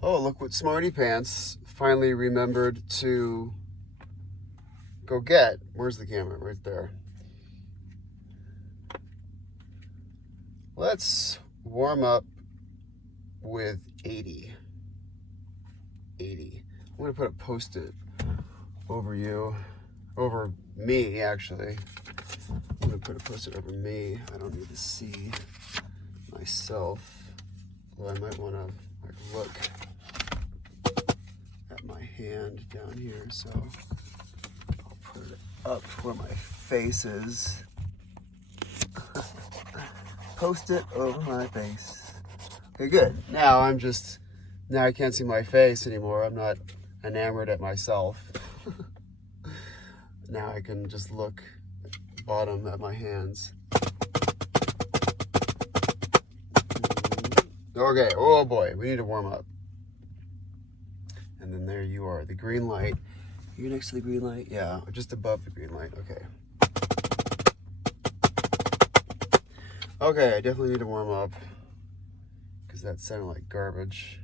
Oh, look what Smarty Pants finally remembered to go get. Where's the camera? Right there. Let's warm up with 80. 80. I'm going to put a Post-it over you. Over me, actually. I'm going to put a Post-it over me. I don't need to see myself. Although I might want to look at my hand down here, so I'll put it up where my face is. Post-it over my face. Okay, good. Now I can't see my face anymore. I'm not enamored at myself. Now I can just look at the bottom at my hands. Okay, oh boy, we need to warm up. And then there you are, the green light. Are you next to the green light? Yeah, just above the green light, okay. Okay, I definitely need to warm up because that sounded like garbage.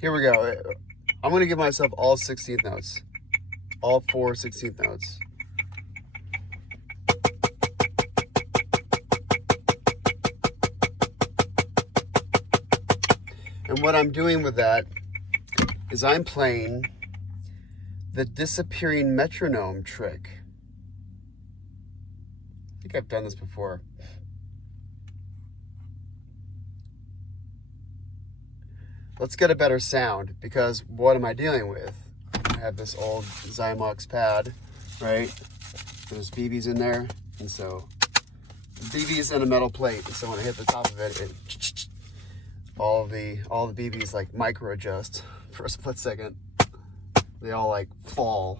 Here we go. I'm going to give myself all 16th notes. All 4 16th notes. And what I'm doing with that is I'm playing the disappearing metronome trick. I think I've done this before. Let's get a better sound, because what am I dealing with? I have this old Zymox pad, right? There's BBs in there, and so the BB's in a metal plate, and so when I hit the top of it, all the BBs like micro adjust for a split second. They all like fall,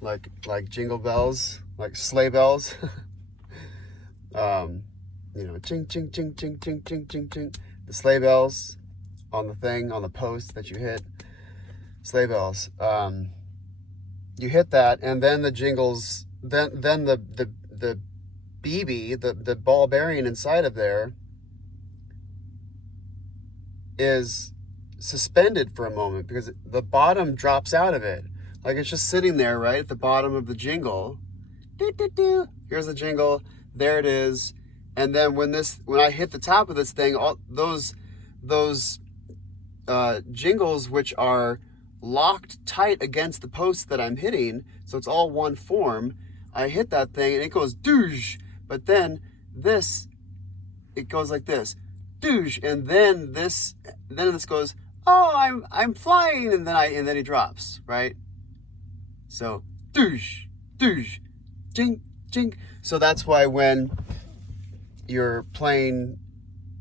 like jingle bells, like sleigh bells. Ching ching ching ching ching ching ching ching. The sleigh bells on the thing, on the post that you hit. Sleigh bells. You hit that, and then the jingles. Then the BB, the ball bearing inside of there, is suspended for a moment because the bottom drops out of it. Like it's just sitting there, right at the bottom of the jingle. Here's the jingle. There it is. And then when I hit the top of this thing, all those jingles, which are locked tight against the post that I'm hitting, so it's all one form. I hit that thing and it goes douche, but then it goes like this, douche, and then this goes, oh, I'm flying, and then he drops, right? So douche, douche, jing, jing. So that's why when you're playing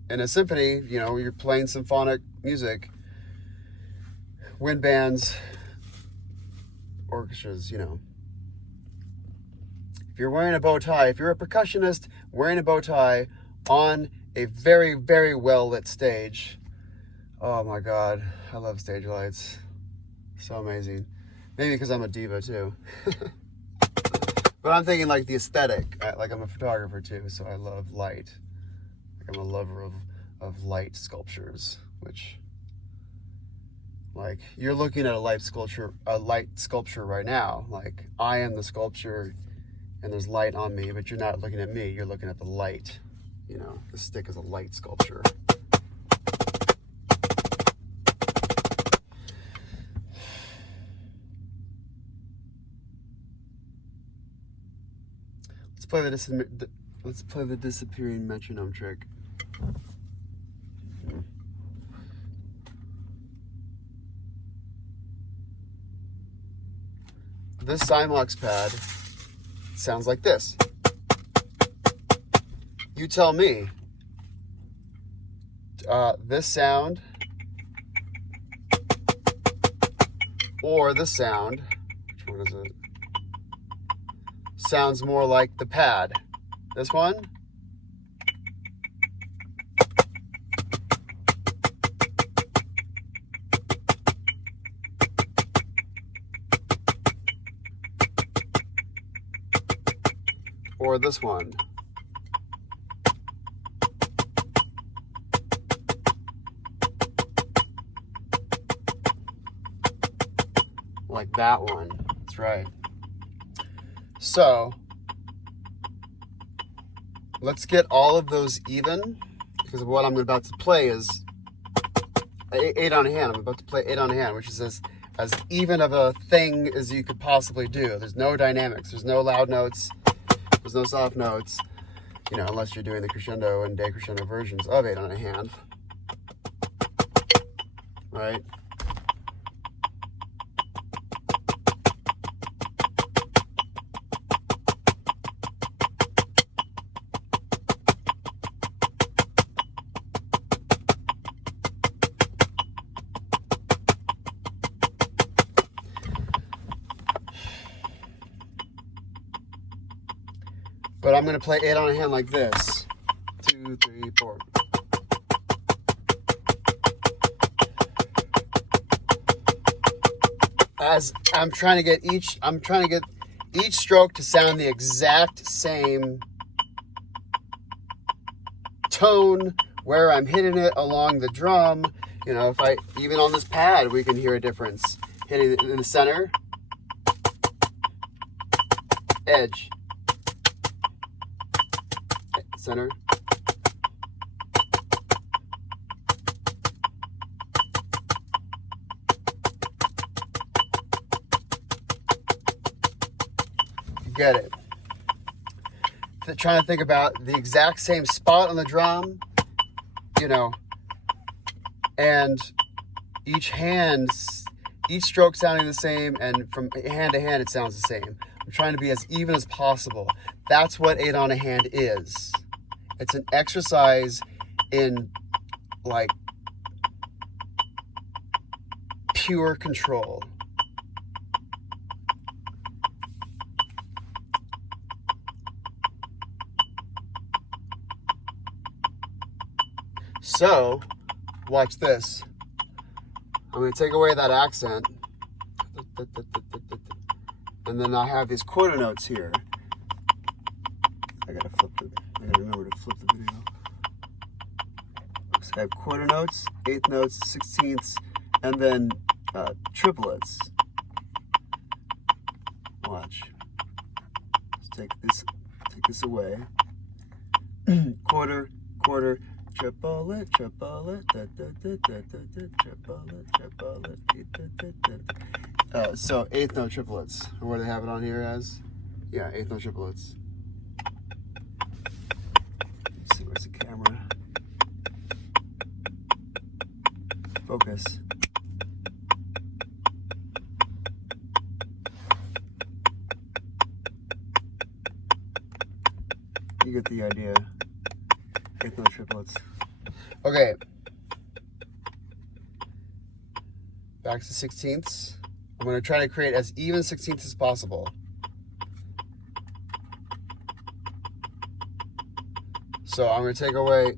in a symphony, you're playing symphonic music, wind bands, orchestras, if you're wearing a bow tie, if you're a percussionist wearing a bow tie on a very, very well-lit stage, oh my God, I love stage lights. So amazing. Maybe because I'm a diva too. But I'm thinking like the aesthetic. Like I'm a photographer too, so I love light. Like I'm a lover of light sculptures, which, like, you're looking at a light sculpture right now. Like, I am the sculpture and there's light on me, but you're not looking at me, you're looking at the light. The stick is a light sculpture. Let's play the disappearing metronome trick. This Zymox pad sounds like this. You tell me. This sound or the sound, which one is it? Sounds more like the pad. This one? or this one. Like that one. That's right. So let's get all of those even, because what I'm about to play is 8 on a hand. I'm about to play 8 on a hand, which is as even of a thing as you could possibly do. There's no dynamics. There's no loud notes. There's no soft notes, you know, unless you're doing the crescendo and decrescendo versions of 8 on a hand, right? But I'm going to play 8 on a hand like this. 2, 3, 4. As I'm trying to get each stroke to sound the exact same tone where I'm hitting it along the drum. You know, even on this pad, we can hear a difference. Hitting it in the center, edge, center, get it. Trying to think about the exact same spot on the drum, you know, and each stroke sounding the same, and from hand to hand it sounds the same. I'm trying to be as even as possible. That's what 8 on a hand is. It's an exercise in, like, pure control. So, watch this. I'm going to take away that accent. And then I have these quarter notes here. I gotta remember to flip the video. So I have quarter notes, eighth notes, 16ths, and then triplets. Watch. Let's take this away. Quarter, quarter, triplet, triplet, triplet. So eighth note triplets. Or what do they have it on here as? Yeah, eighth note triplets. Let's see, where's the camera? Focus. You get the idea. Eighth note triplets. Okay. Back to 16ths. I'm going to try to create as even 16ths as possible. So I'm going to take away,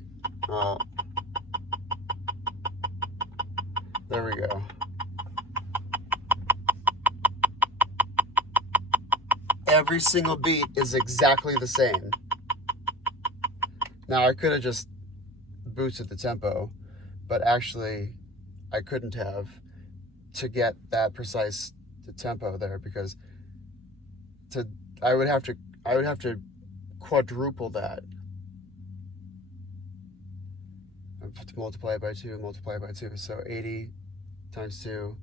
there we go. Every single beat is exactly the same. Now I could have just boosted the tempo, but actually I couldn't have to get that precise tempo there, because I would have to quadruple that. I have to multiply it by 2, multiply it by 2. So 80 times 2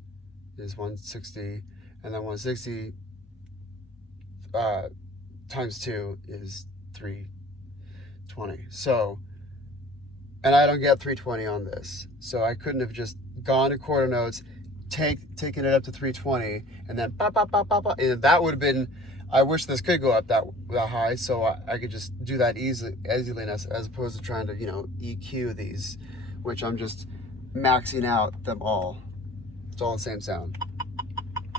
is 160, and then 160 times 2 is 320. So, and I don't get 320 on this, so I couldn't have just gone to quarter notes, taken it up to 320, and then pop, pop, pop, pop, pop. And that would have been, I wish this could go up that high, so I could just do that easily as opposed to trying to, EQ these, which I'm just maxing out them all. It's all the same sound.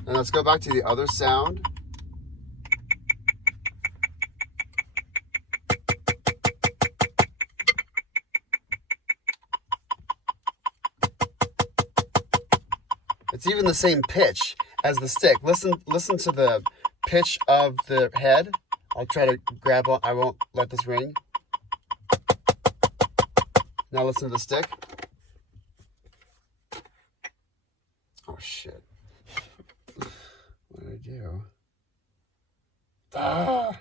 And let's go back to the other sound. It's even the same pitch as the stick. Listen to the pitch of the head I'll try to grab on. I won't let this ring. Now listen to the stick. Oh, shit. What did I do? Ah!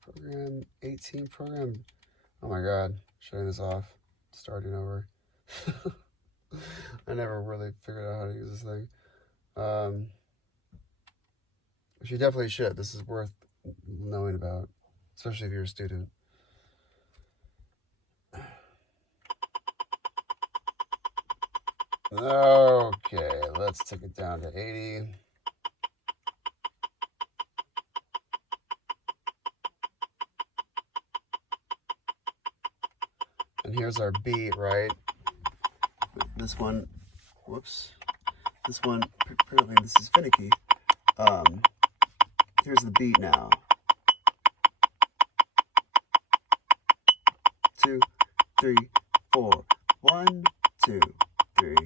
Program 18 program. Oh my God. Shutting this off. Starting over. I never really figured out how to use this thing. You definitely should. This is worth knowing about, especially if you're a student. Okay, let's take it down to 80. And here's our beat, right? This one, whoops. This one, apparently this is finicky. Here's the beat now. 2, 3, 4. 1, 2, 3,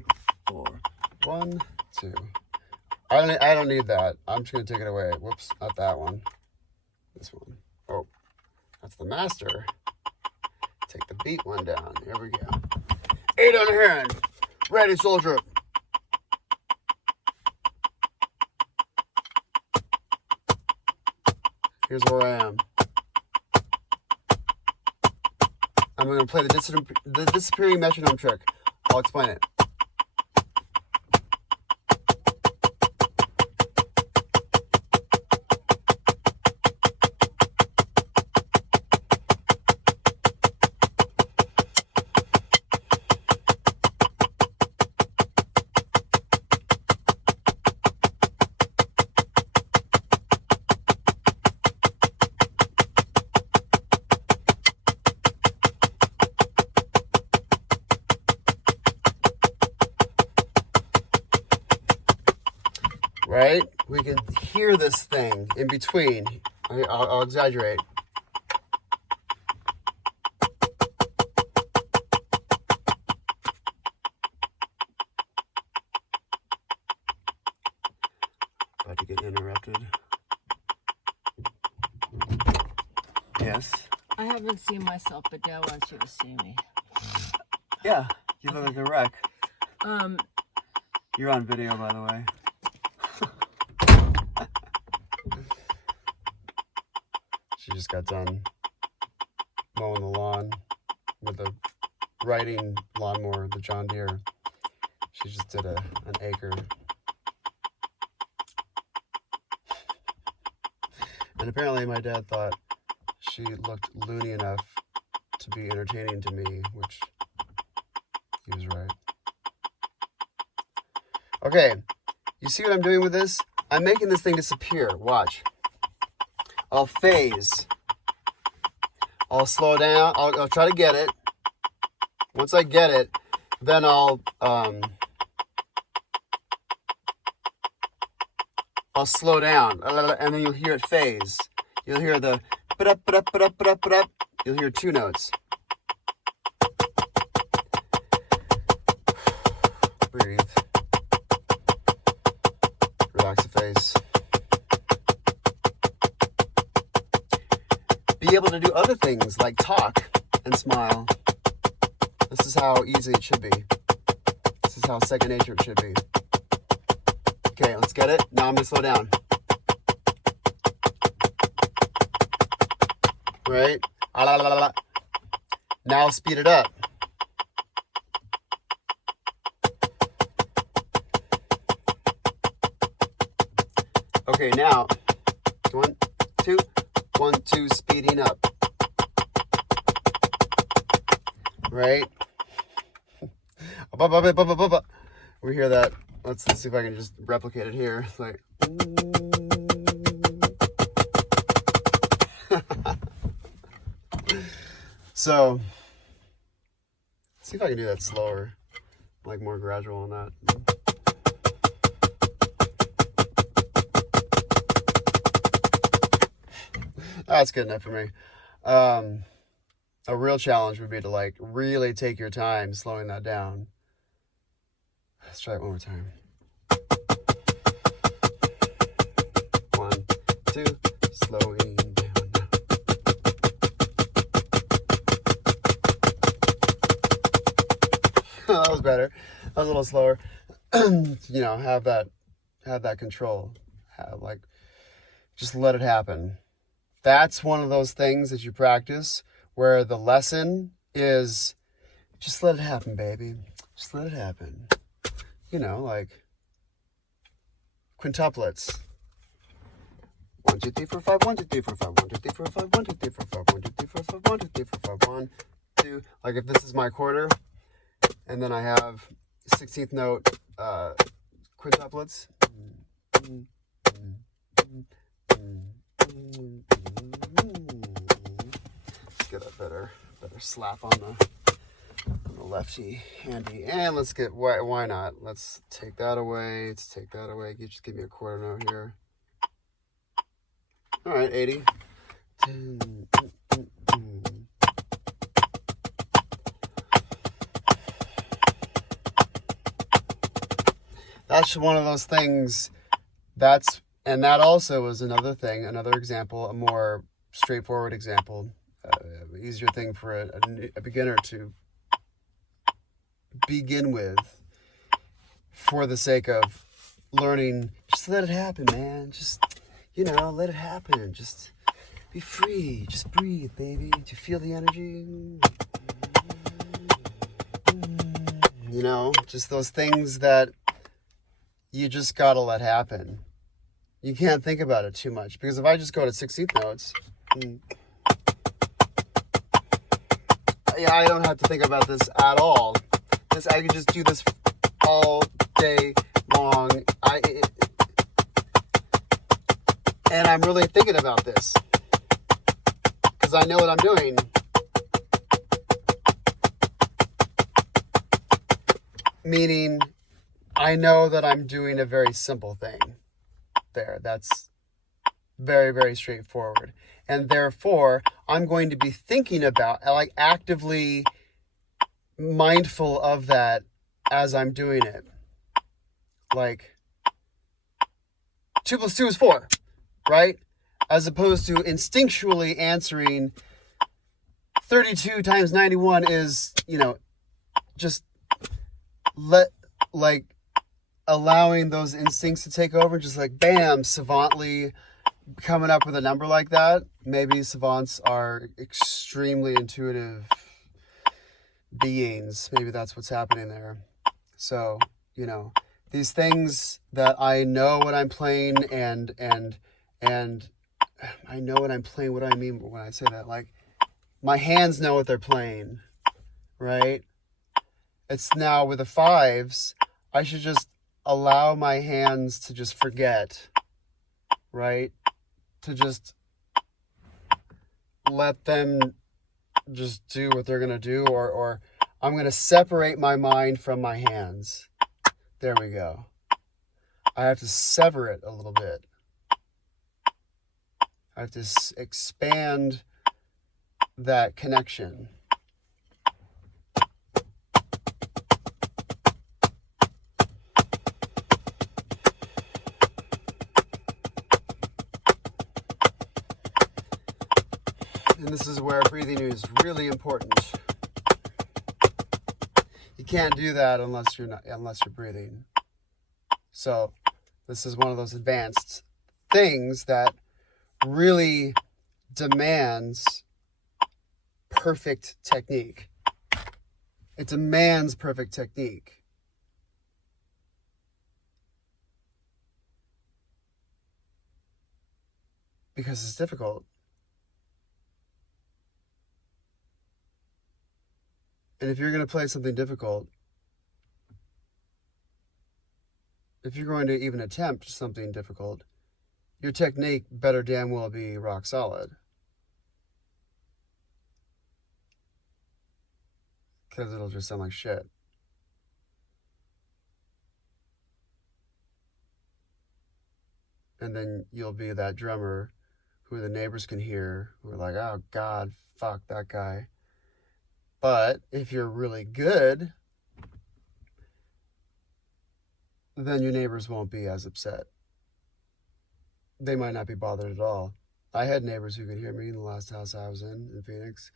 4. 1, 2. I don't need that. I'm just gonna take it away. Whoops, not that one. This one. Oh, that's the master. Take the beat one down. Here we go. 8 on hand. Ready, soldier. Here's where I am. I'm going to play the disappearing metronome trick. I'll explain it. Right? We can hear this thing in between. I'll exaggerate. About to get interrupted. Yes? I haven't seen myself, but Dad wants you to see me. Yeah, you look like a wreck. You're on video, by the way. She just got done mowing the lawn with the riding lawnmower, the John Deere. She just did an acre. And apparently my dad thought she looked loony enough to be entertaining to me, which he was right. Okay, you see what I'm doing with this? I'm making this thing disappear. Watch. I'll phase. I'll slow down. I'll try to get it. Once I get it, then I'll slow down, and then you'll hear it phase. You'll hear the ba-dup, ba-dup, ba-dup, ba-dup, ba-dup. You'll hear 2 notes. Breathe. Relax the face. Be able to do other things like talk and smile. This is how easy it should be. This is how second nature it should be. Okay, let's get it. Now I'm going to slow down. Right? Now I'll speed it up. Okay, now 1, 2, 1, 2, speeding up. Right? We hear that. Let's see if I can just replicate it here. It's like. So, see if I can do that slower, like more gradual on that. That's good enough for me. A real challenge would be to like really take your time slowing that down. Let's try it one more time. two, slowing down now. That was better. That was a little slower. Have that control. Just let it happen. That's one of those things that you practice where the lesson is just let it happen, baby. Just let it happen. Like quintuplets. 1, 2, 3, 4, 5, 1, 2, 3, 4, 5, 1, 2, 3, 4, 5, 1, 2, 3, 4, 5, 1, 2, 3, 4, 5, 1, 2, 3, 4, 5, 1, 2. Like if this is my quarter, and then I have 16th note quintuplets. Let's get a better slap on the lefty handy, and let's get why not? Let's take that away. You just give me a quarter note here. All right, 80. That's one of those things. And that also is another thing, another example, a more straightforward example, easier thing for a beginner to begin with, for the sake of learning. Just let it happen, man. Just, let it happen. Just be free. Just breathe, baby. Do you feel the energy? Just those things that you just gotta let happen. You can't think about it too much, because if I just go to 16th notes, I don't have to think about this at all. I can just do this all day long. And I'm really thinking about this because I know what I'm doing. Meaning, I know that I'm doing a very simple thing there. That's very, very straightforward. And therefore, I'm going to be thinking about, actively mindful of that as I'm doing it. Like, 2 + 2 is 4, right? As opposed to instinctually answering 32 times 91 is, just allowing those instincts to take over, just bam, savantly coming up with a number like that. Maybe savants are extremely intuitive beings. Maybe that's what's happening there. So, these things that I know what I'm playing and I know what I'm playing. What do I mean when I say that? My hands know what they're playing, right? It's now with the 5s, I should just allow my hands to just forget, right? To just let them just do what they're going to do, or I'm going to separate my mind from my hands. There we go. I have to sever it a little bit. I have to expand that connection. And this is where breathing is really important. You can't do that unless you're breathing. So this is one of those advanced things that really demands perfect technique. It demands perfect technique. Because it's difficult. And if you're going to play something difficult, if you're going to even attempt something difficult, your technique better damn well be rock solid. Because it'll just sound like shit. And then you'll be that drummer who the neighbors can hear, who are like, oh God, fuck that guy. But if you're really good, then your neighbors won't be as upset. they might not be bothered at all. I had neighbors who could hear me in the last house I was in Phoenix.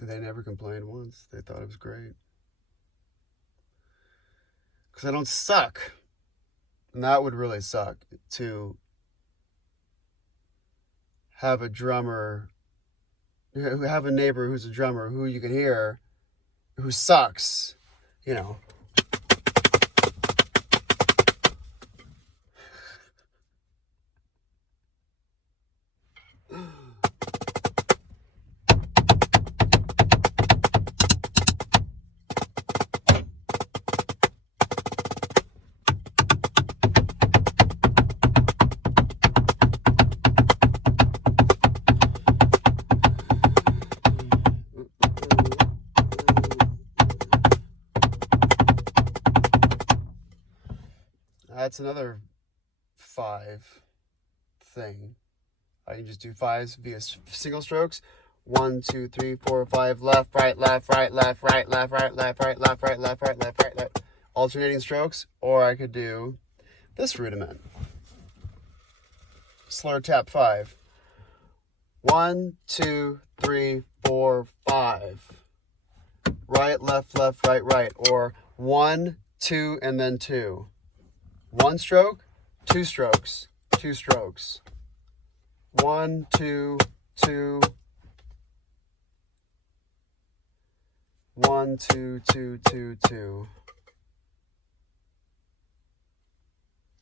They never complained once. They thought it was great. Because I don't suck. And that would really suck, to have a drummer, have a neighbor who's a drummer who you can hear, who sucks, you know. That's another 5 thing. I can just do 5s via single strokes. 1, 2, 3, 4, 5. Left, right, left, right, left, right, left, right, left, right, left, right, left, right, left, right, left. Alternating strokes. Or I could do this rudiment. Slur tap 5. 1, 2, 3, 4, 5. Right, left, left, right, right. Or 1, 2, and then 2. 1 stroke, 2 strokes, 2 strokes. 1, 2, 2. 1, 2, 2, 2, 2.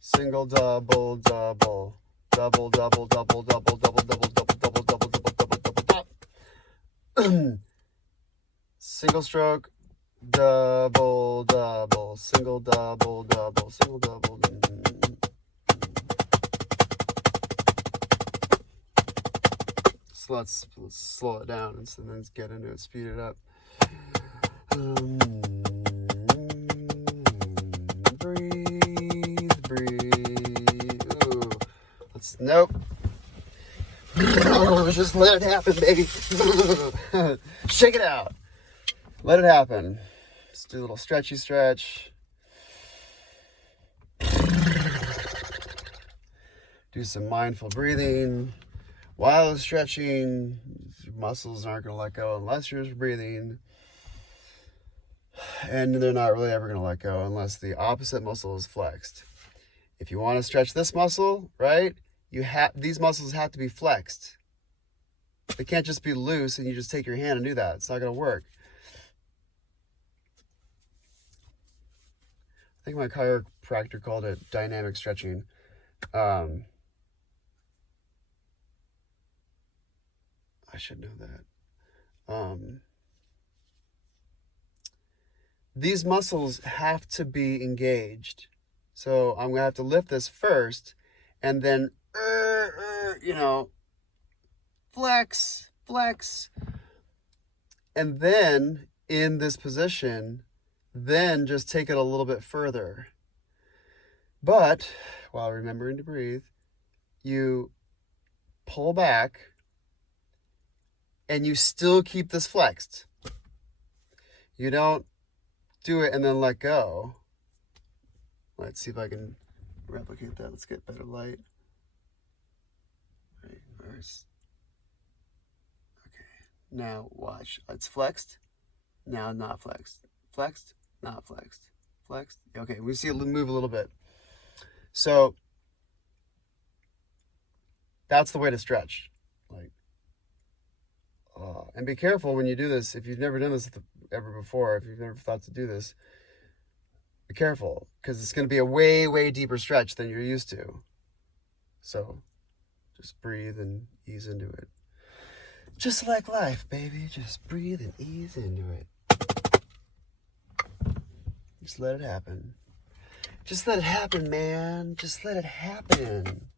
Single, double, double. Double, double, double, double, double, double, double, double, double, double, double, double. Single stroke, double, double, single, double, double, single, double. So let's slow it down and then let's get into it, speed it up. Breathe, breathe. Ooh. Nope. Just let it happen, baby. Shake it out. Let it happen. Let's do a little stretchy stretch. Do some mindful breathing. While stretching, your muscles aren't going to let go unless you're breathing. And they're not really ever going to let go unless the opposite muscle is flexed. If you want to stretch this muscle, right, these muscles have to be flexed. They can't just be loose and you just take your hand and do that. It's not going to work. I think my chiropractor called it dynamic stretching. I should know that. These muscles have to be engaged. So I'm going to have to lift this first and then, flex. And then in this position, then just take it a little bit further. But while remembering to breathe, you pull back and you still keep this flexed. You don't do it and then let go. Let's see if I can replicate that. Let's get better light. Right, where's... Okay, now watch. It's flexed. Now not flexed. Flexed, not flexed. Flexed. Okay, we see it move a little bit. So that's the way to stretch. And be careful when you do this. If you've never done this ever before, if you've never thought to do this, be careful, because it's going to be a way, way deeper stretch than you're used to. So just breathe and ease into it. Just like life, baby. Just breathe and ease into it. Just let it happen. Just let it happen, man. Just let it happen.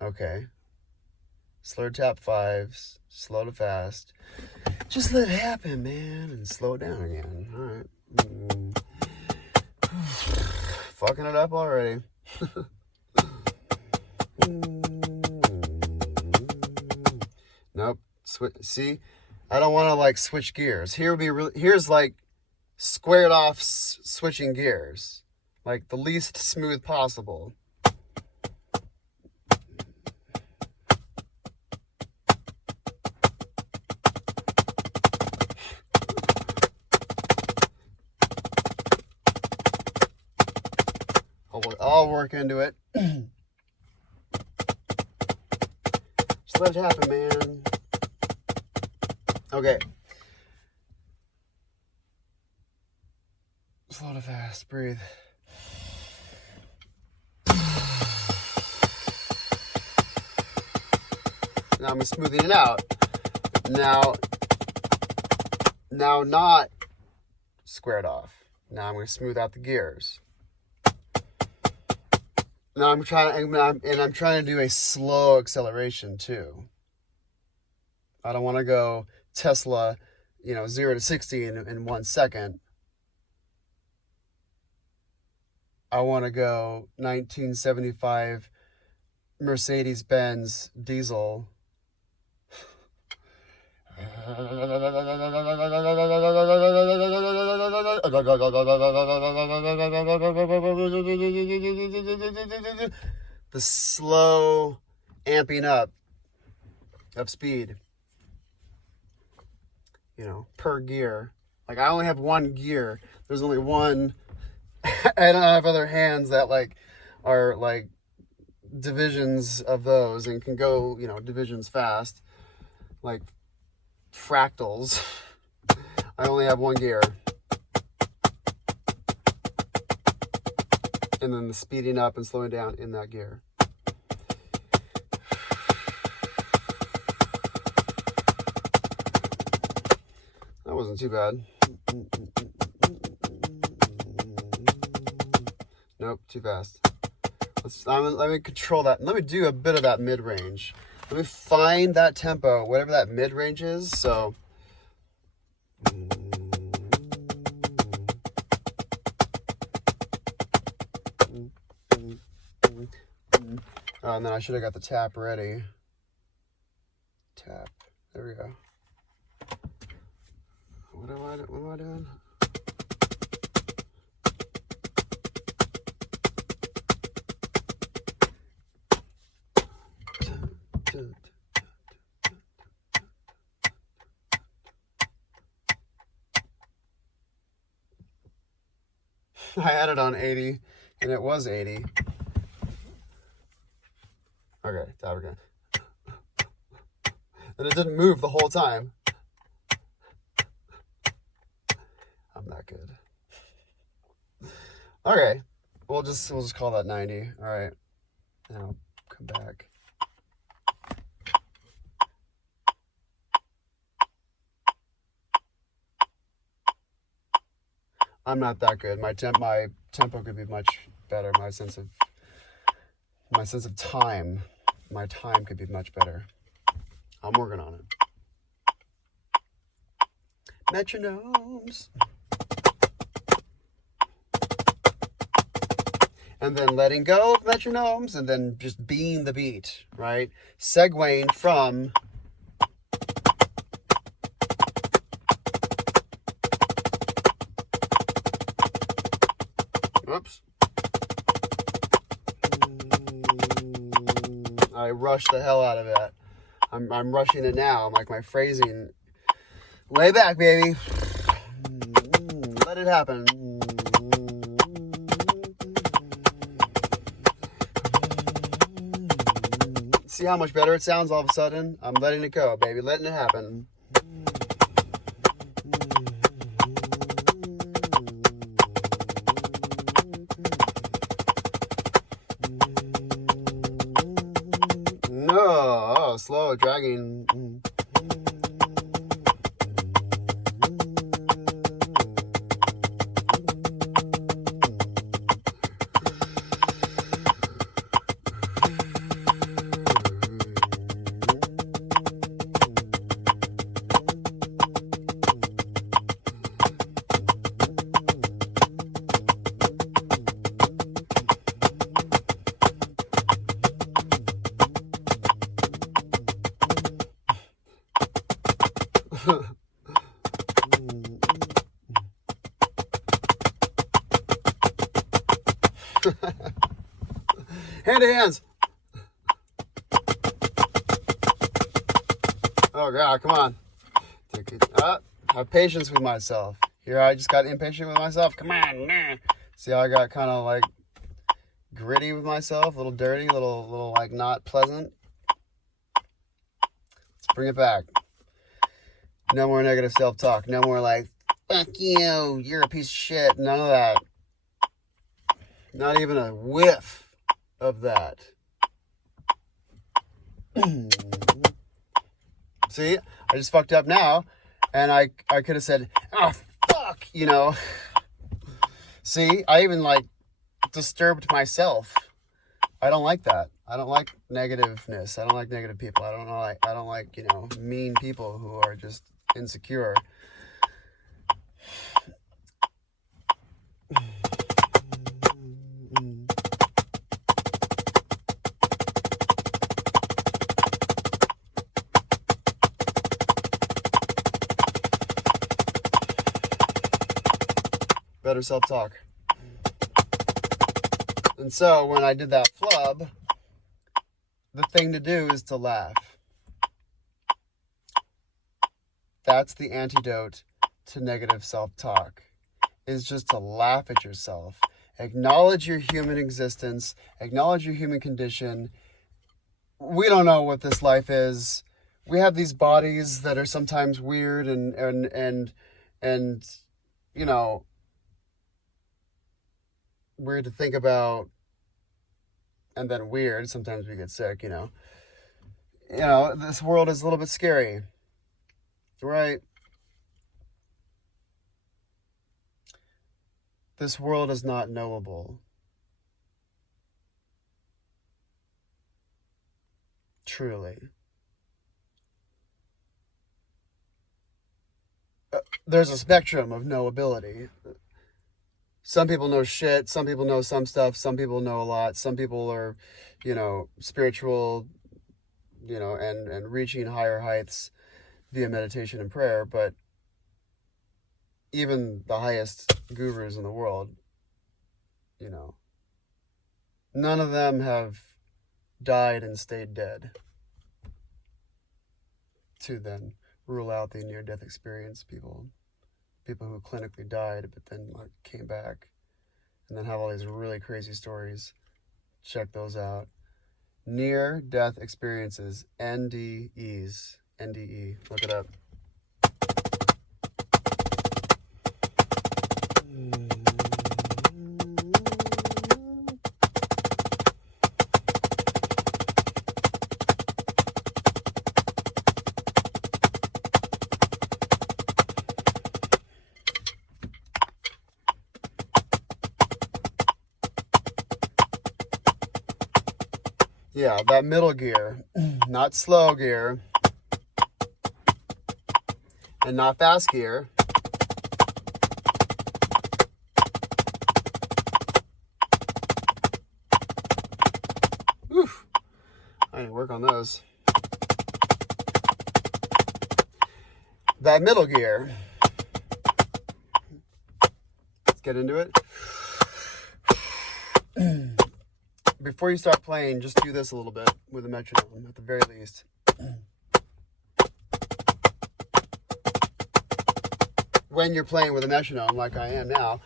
Okay. Slur tap 5s, slow to fast. Just let it happen, man, and slow it down again. All right. Fucking it up already. Nope. See, I don't want to like switch gears. Here's like squared off switching gears, like the least smooth possible. I'll work into it. Just let it happen, man. Okay. Slow to fast. Breathe. Now I'm smoothing it out. Now not squared off. Now I'm going to smooth out the gears. Now I'm trying to do a slow acceleration too. I don't want to go Tesla, 0 to 60 in 1 second. I want to go 1975 Mercedes-Benz diesel. The slow amping up of speed, per gear. Like I only have one gear. There's only one. I don't have other hands that are divisions of those and can go, divisions fast, like fractals. I only have one gear. And then the speeding up and slowing down in that gear. That wasn't too bad. Nope, too fast. Let me control that. Let me do a bit of that mid-range. Let me find that tempo, whatever that mid-range is. So, and then I should have got the tap ready. Tap. There we go. What am I doing? I had it on 80, and it was 80. Okay, tap again. And it didn't move the whole time. I'm not good. Okay, we'll just call that 90. All right, and I'll come back. I'm not that good. My tempo could be much better. My sense of time, my time could be much better. I'm working on it. Metronomes. And then letting go of metronomes and then just being the beat, right? Segueing from oops. I rushed the hell out of it. I'm rushing it now. I'm like my phrasing. Lay back, baby. Let it happen. See how much better it sounds all of a sudden? I'm letting it go, baby. Letting it happen. No, slow, dragging. Oh God, come on. Have patience with myself. Here I just got impatient with myself. Come on. Nah. See how I got kind of like gritty with myself, a little dirty, a little like not pleasant. Let's bring it back. No more negative self-talk. No more like, fuck you, you're a piece of shit. None of that. Not even a whiff of that. See, I just fucked up now, and I could have said, oh, fuck, you know. See, I even like disturbed myself. I don't like that. I don't like negativeness. I don't like negative people. I don't like, you know, mean people who are just insecure. Better self-talk. And so when I did that flub, the thing to do is to laugh. That's the antidote to negative self-talk, is just to laugh at yourself. Acknowledge your human existence. Acknowledge your human condition. We don't know what this life is. We have these bodies that are sometimes weird and you know, weird to think about, and then weird. Sometimes we get sick, you know. You know, this world is a little bit scary, right? This world is not knowable. Truly. There's a spectrum of knowability. Some people know shit. Some people know some stuff. Some people know a lot. Some people are, you know, spiritual, you know, and reaching higher heights via meditation and prayer. But even the highest gurus in the world, you know, none of them have died and stayed dead to then rule out the near-death experience people who clinically died but then like came back and then have all these really crazy stories. Check those out. Near-death experiences, NDE, look it up. Yeah, that middle gear, not slow gear, and not fast gear. Oof, I didn't work on those. That middle gear. Let's get into it. Before you start playing, just do this a little bit with a metronome, at the very least. When you're playing with a metronome, like I am now,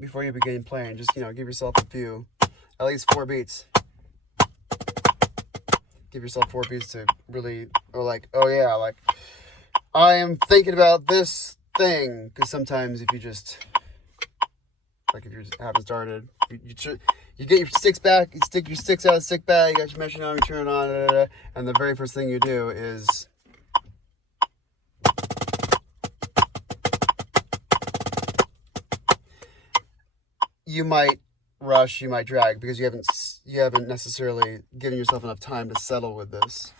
before you begin playing, just, you know, give yourself at least 4 beats. Give yourself 4 beats to really, or like, oh yeah, like, I am thinking about this thing. Because sometimes if you just, like if you just haven't started, you get your sticks back, you stick your sticks out of the stick bag, you got your metronome, you turn it on, and the very first thing you do is you might rush, you might drag, because you haven't necessarily given yourself enough time to settle with this.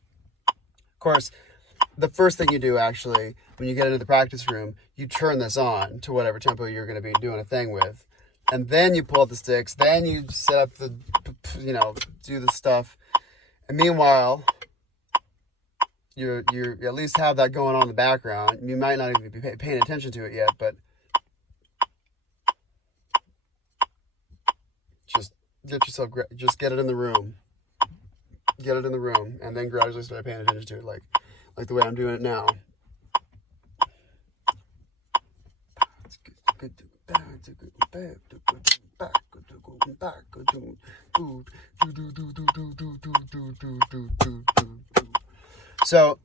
Of course, the first thing you do, actually, when you get into the practice room, you turn this on to whatever tempo you're going to be doing a thing with. And then you pull up the sticks. Then you set up the, you know, do the stuff. And meanwhile, you at least have that going on in the background. You might not even be paying attention to it yet, but just get it in the room. get it in the room, and then gradually start paying attention to it, like the way I'm doing it now. So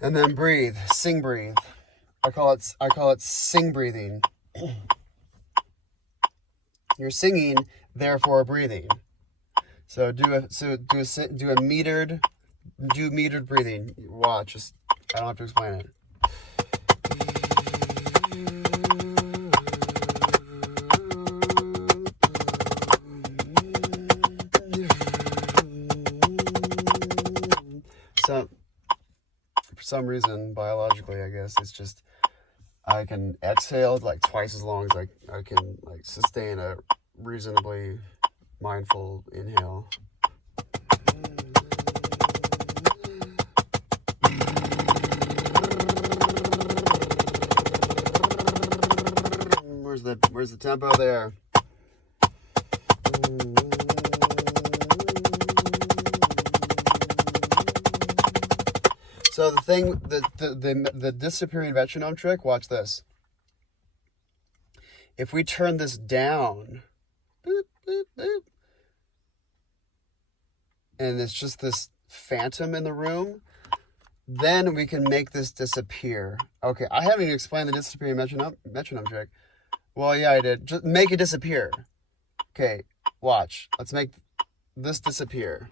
and then breathe, sing breathe. I call it sing breathing. You're singing, therefore breathing. So do metered breathing. Watch, just I don't have to explain it. So for some reason, biologically, I guess it's just I can exhale like twice as long as I can like sustain a reasonably mindful inhale. Where's the tempo there? So the thing, the disappearing metronome trick, watch this. If we turn this down, boop, boop, boop, and it's just this phantom in the room, then we can make this disappear. Okay, I haven't even explained the disappearing metronome trick. Well, yeah, I did. Just make it disappear. Okay, watch. Let's make this disappear.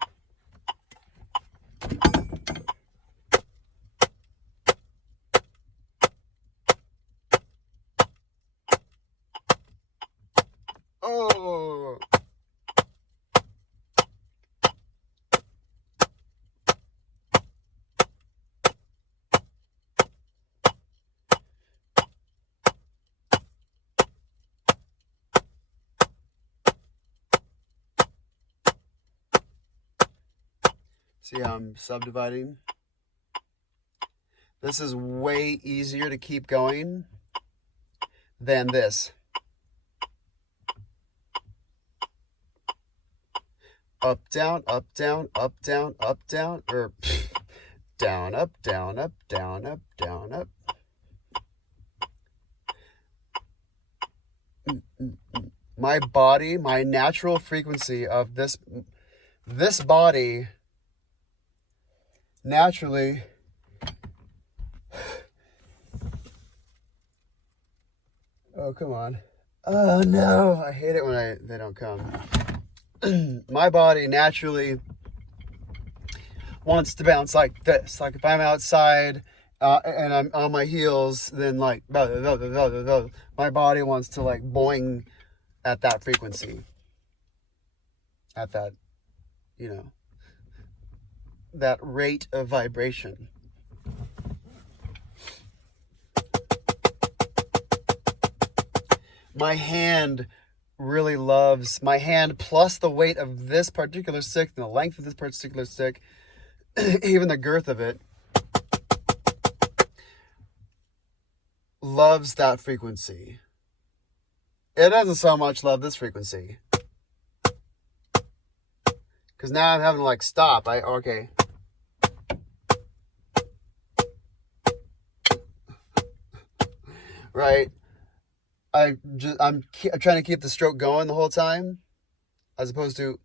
Oh. See how I'm subdividing? This is way easier to keep going than this. Up, down, up, down, up, down, up, down, or down, up, down, up, down, up, down, up. My body, my natural frequency of this body naturally oh, come on. Oh no, I hate it when they don't come. My body naturally wants to bounce like this. Like if I'm outside and I'm on my heels, then like my body wants to like boing at that frequency. At that, that rate of vibration. My hand really loves, my hand plus the weight of this particular stick, and the length of this particular stick, even the girth of it, loves that frequency. It doesn't so much love this frequency. Because now I'm having to like stop. Okay. Right? I'm trying to keep the stroke going the whole time, as opposed to,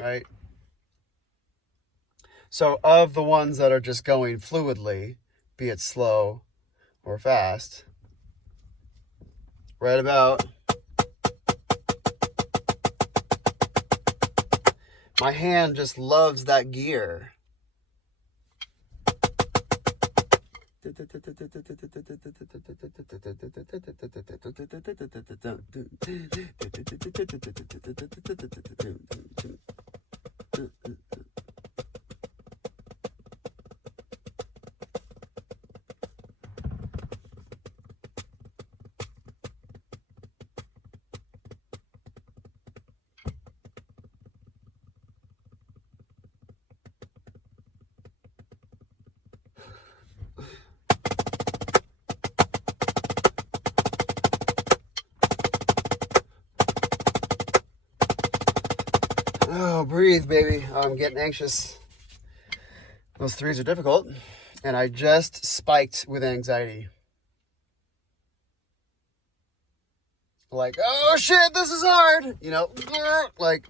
right? So of the ones that are just going fluidly, be it slow or fast, right about, my hand just loves that gear. Oh, breathe, baby. I'm getting anxious. Those threes are difficult. And I just spiked with anxiety. Like, oh shit, this is hard. You know, like,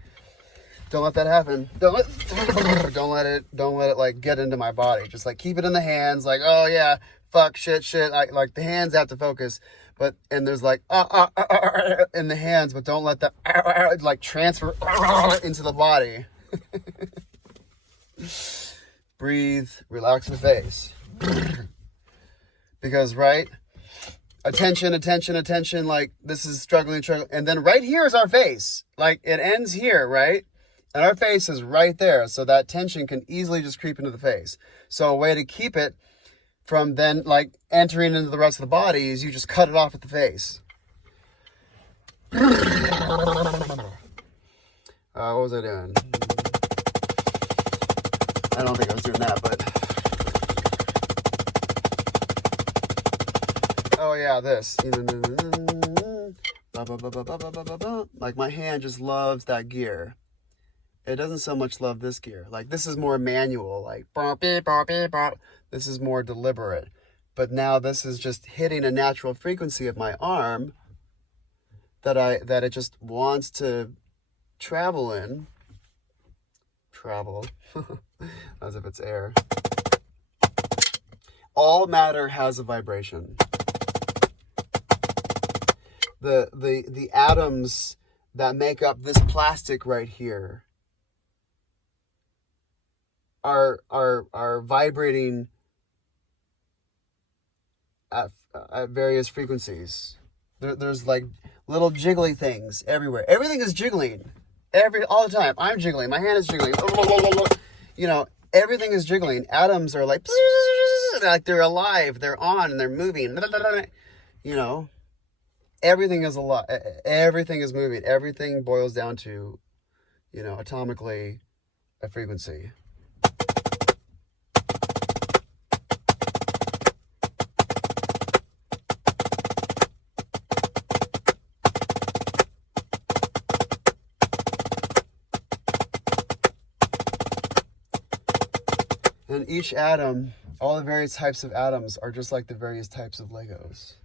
don't let that happen. Don't let it like get into my body. Just like keep it in the hands. Like, oh yeah, fuck, shit. Like the hands have to focus. And there's like, in the hands, but don't let that like transfer into the body. Breathe, relax the face. Because, right? Attention, like this is struggling. And then right here is our face. Like it ends here, right? And our face is right there. So that tension can easily just creep into the face. So a way to keep it from then like entering into the rest of the body is you just cut it off at the face. What was I doing? I don't think I was doing that, but... Oh yeah, this. Like my hand just loves that gear. It doesn't so much love this gear. Like this is more manual, like this is more deliberate. But now this is just hitting a natural frequency of my arm that it just wants to travel in. Travel. As if it's air. All matter has a vibration. The atoms that make up this plastic right here are vibrating at various frequencies. There's like little jiggly things everywhere. Everything is jiggling. All the time. I'm jiggling. My hand is jiggling. You know, everything is jiggling. Atoms are like they're alive. They're on and they're moving. You know, everything is alive. Everything is moving. Everything boils down to, you know, atomically a frequency. And each atom, all the various types of atoms are just like the various types of Legos.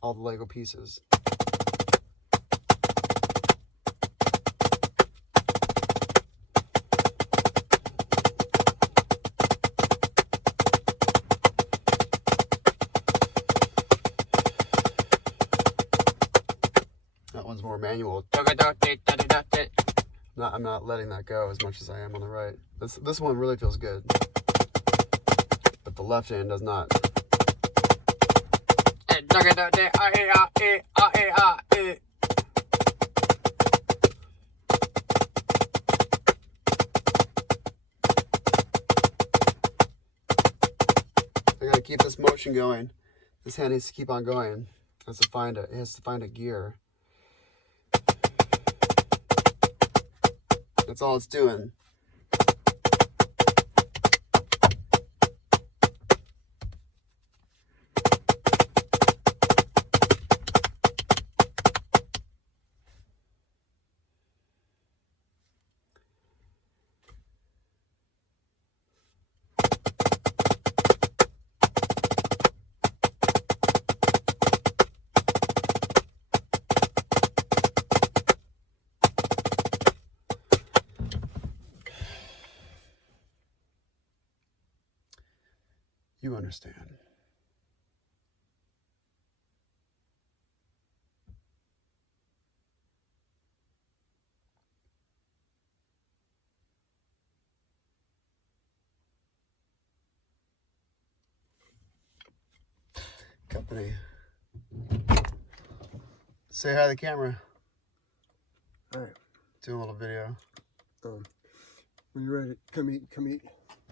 All the Lego pieces. That one's more manual. I'm not letting that go as much as I am on the right. This one really feels good. But the left hand does not. I gotta keep this motion going. This hand needs to keep on going. It has to find a gear. That's all it's doing. You understand. Company. Say hi to the camera. All right. Do a little video. When you're ready, come eat.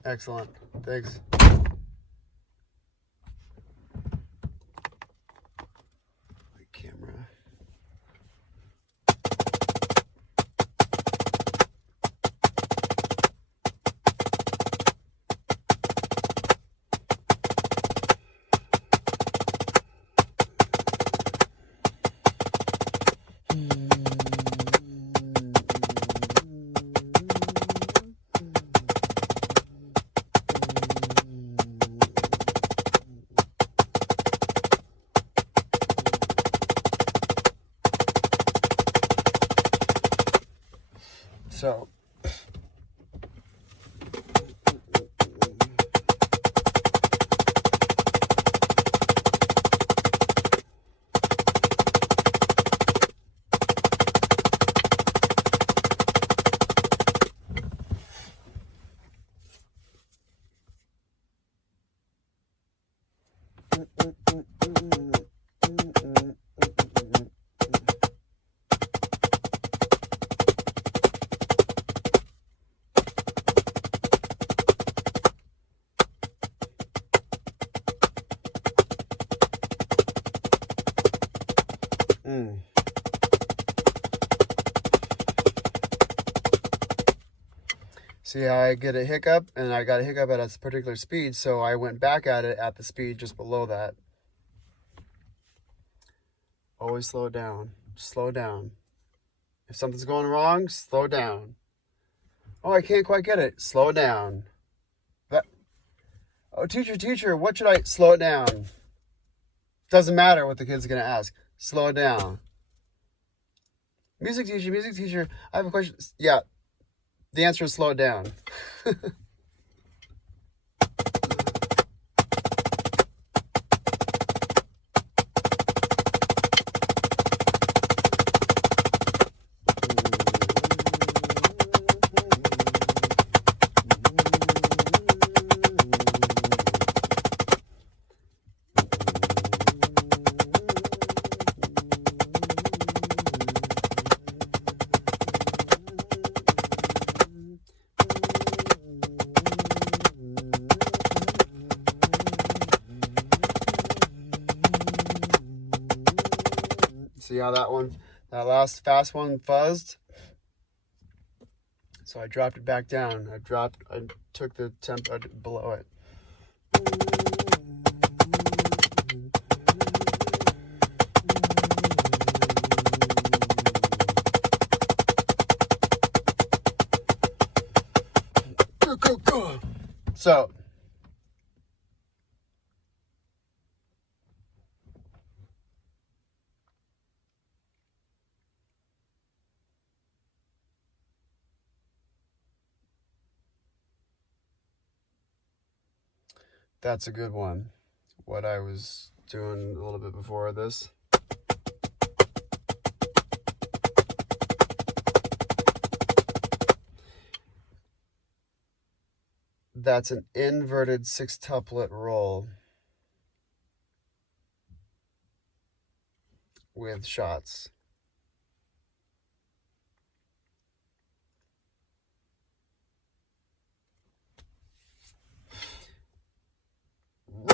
Excellent. Thanks. Camera. So. See how I get a hiccup, and I got a hiccup at a particular speed, so I went back at it at the speed just below that. Always slow down. Slow down. If something's going wrong, slow down. Oh, I can't quite get it. Slow down. Oh, teacher, what should I... Slow it down. Doesn't matter what the kid's going to ask. Slow it down. Music teacher, I have a question. Yeah, the answer is slow it down. See how that last fast one fuzzed? So I dropped it back down. I took the tempo below it. Go. So. That's a good one. What I was doing a little bit before this. That's an inverted 6-tuplet roll with shots.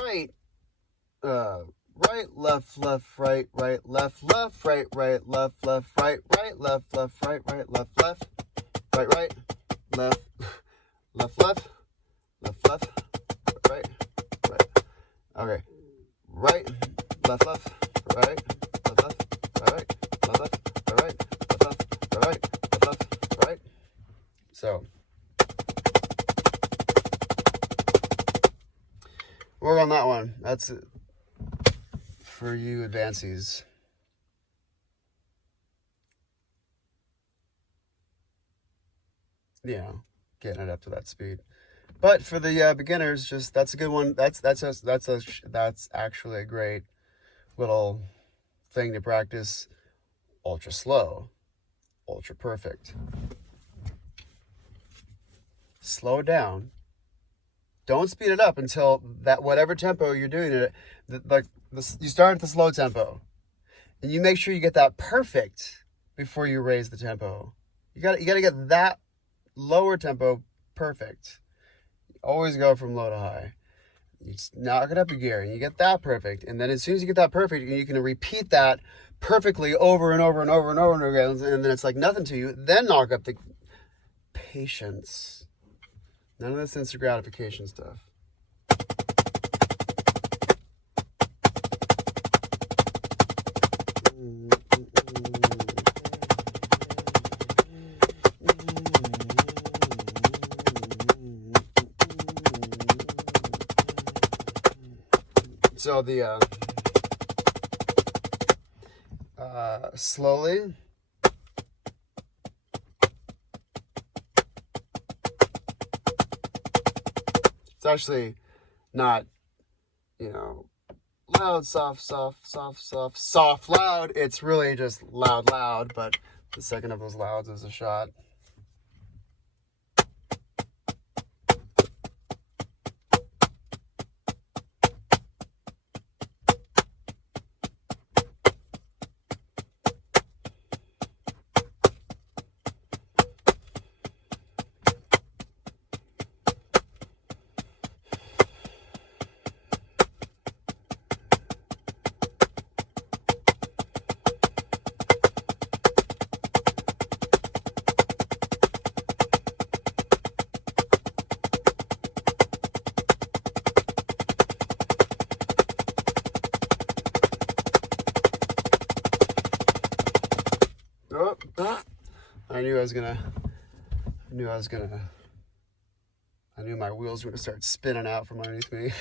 Right, left, right, left, right, left, right, left, right, left, right, left, right. Okay, right, left, right, left, right. So. Work on that one. That's it for you advances. Yeah, getting it up to that speed. But for the beginners, just that's a good one. That's actually a great little thing to practice. Ultra slow, ultra perfect. Slow down. Don't speed it up until that whatever tempo you're doing it. You start at the slow tempo, and you make sure you get that perfect before you raise the tempo. You got to get that lower tempo perfect. Always go from low to high. You just knock it up a gear, and you get that perfect. And then as soon as you get that perfect, you can repeat that perfectly over and over and over and over and over again, and then it's like nothing to you. Then knock up the patience. None of this instant gratification stuff. So the slowly. It's actually not, loud, soft, loud. It's really just loud, but the second of those louds is a shot. I knew my wheels were gonna start spinning out from underneath me.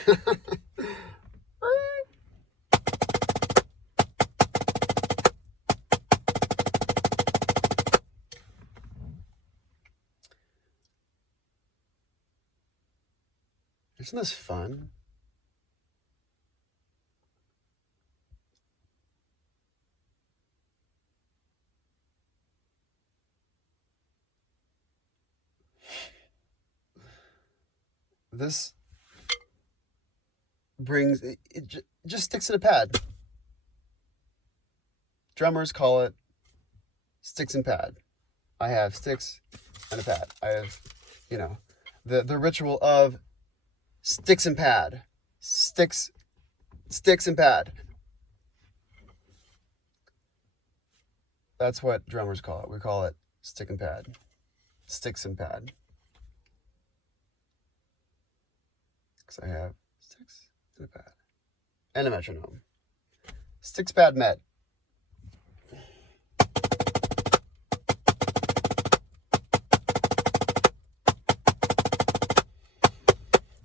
Isn't this fun? This brings, it just sticks in a pad. Drummers call it sticks and pad. I have sticks and a pad. I have, the ritual of sticks and pad. Sticks and pad. That's what drummers call it. We call it stick and pad. Sticks and pad. I have sticks and a pad and a metronome. Sticks, pad, met.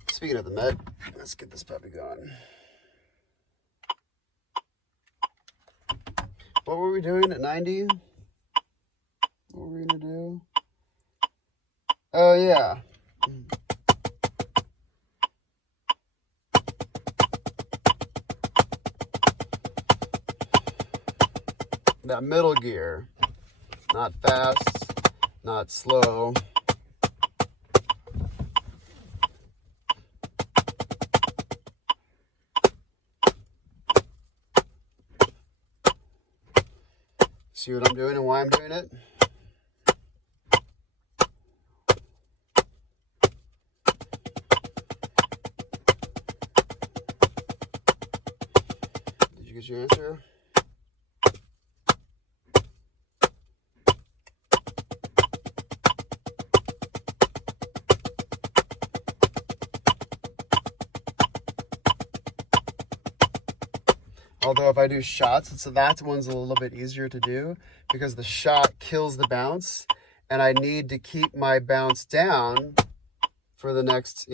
Speaking of the met, let's get this puppy going. What were we doing at 90? What were we gonna do? Oh yeah. That middle gear, not fast, not slow. See what I'm doing and why I'm doing it? Did you get your answer? Although if I do shots, so that one's a little bit easier to do because the shot kills the bounce and I need to keep my bounce down for the next,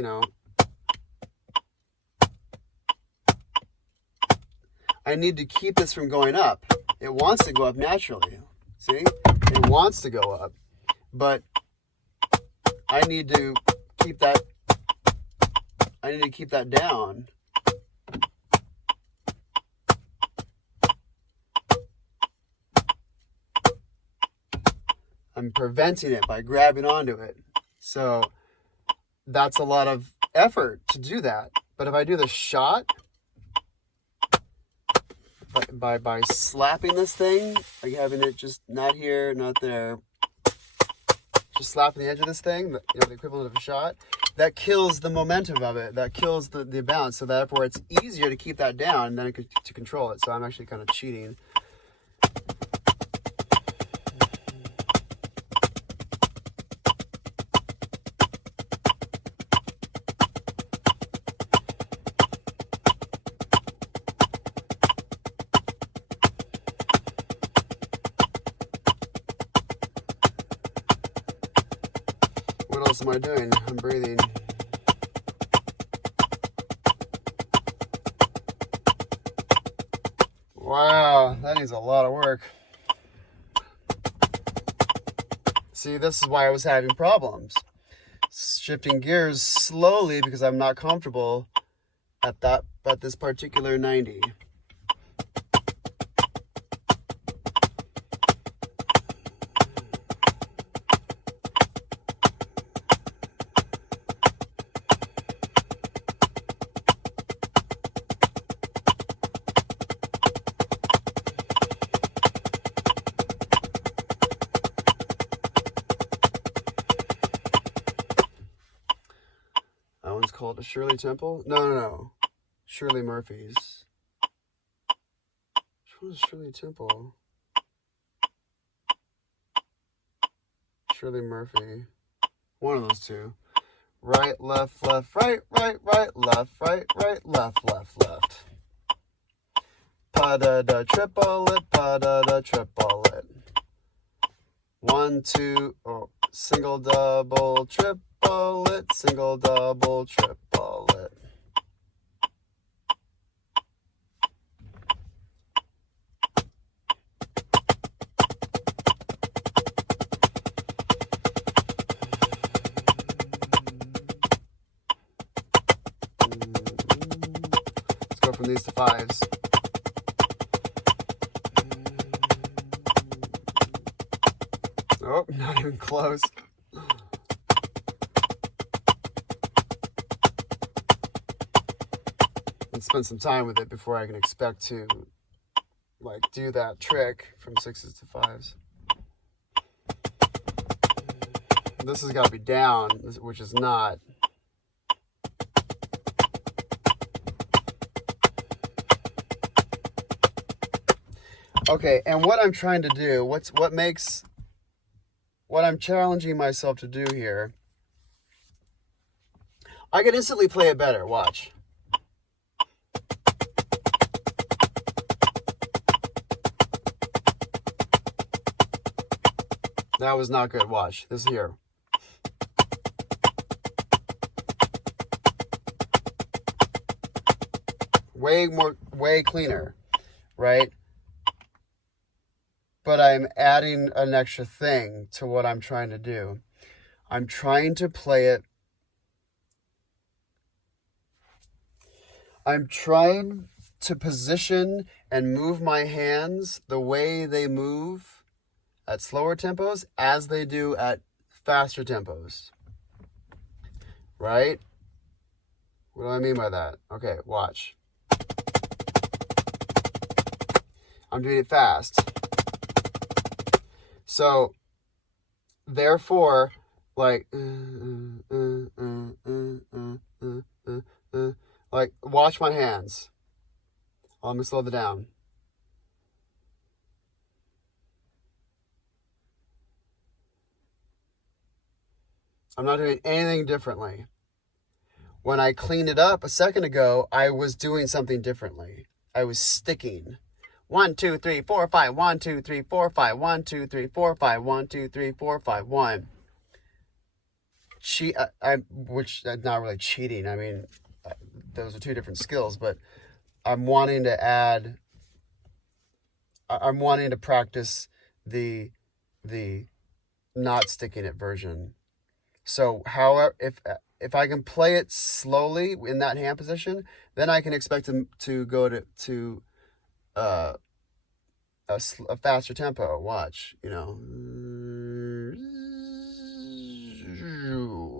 I need to keep this from going up. It wants to go up naturally. See? It wants to go up. But I need to keep that down. I'm preventing it by grabbing onto it. So that's a lot of effort to do that. But if I do the shot by slapping this thing, like having it just not here, not there, just slapping the edge of this thing, the equivalent of a shot, that kills the momentum of it. That kills the bounce. So therefore it's easier to keep that down than to control it. So I'm actually kind of cheating. What else am I doing? I'm breathing. Wow, that needs a lot of work. See, this is why I was having problems. shifting gears slowly because I'm not comfortable at this particular 90. That one's called a Shirley Temple. No. Shirley Murphy's. Which one is Shirley Temple? Shirley Murphy. One of those two. Right, left, right, left, right, left. Pa-da-da, triplet, pa-da-da, triplet. 1, 2, single, double, triplet, single, double, triplet. Let's go from these to 5s. Oh, not even close. Let's spend some time with it before I can expect to do that trick from 6s to 5s. This has got to be down, which is not. Okay, and what I'm trying to do, what I'm challenging myself to do here, I can instantly play it better. Watch. That was not good. Watch. This here. Way cleaner, right? But I'm adding an extra thing to what I'm trying to do. I'm trying to play it. I'm trying to position and move my hands the way they move at slower tempos as they do at faster tempos. Right? What do I mean by that? Okay, watch. I'm doing it fast. So, therefore, watch my hands. Let me slow it down. I'm not doing anything differently. When I cleaned it up a second ago, I was doing something differently. I was sticking. 1, 2, 3, 4, 5. 1, 2, 3, 4, 5. 1, 2, 3, 4, 5. 1, 2, 3, 4, 5. 1. Which not really cheating. I mean, those are two different skills. But I'm wanting to add. I'm wanting to practice the not sticking it version. So, however, if I can play it slowly in that hand position, then I can expect them to go to a faster tempo. Watch,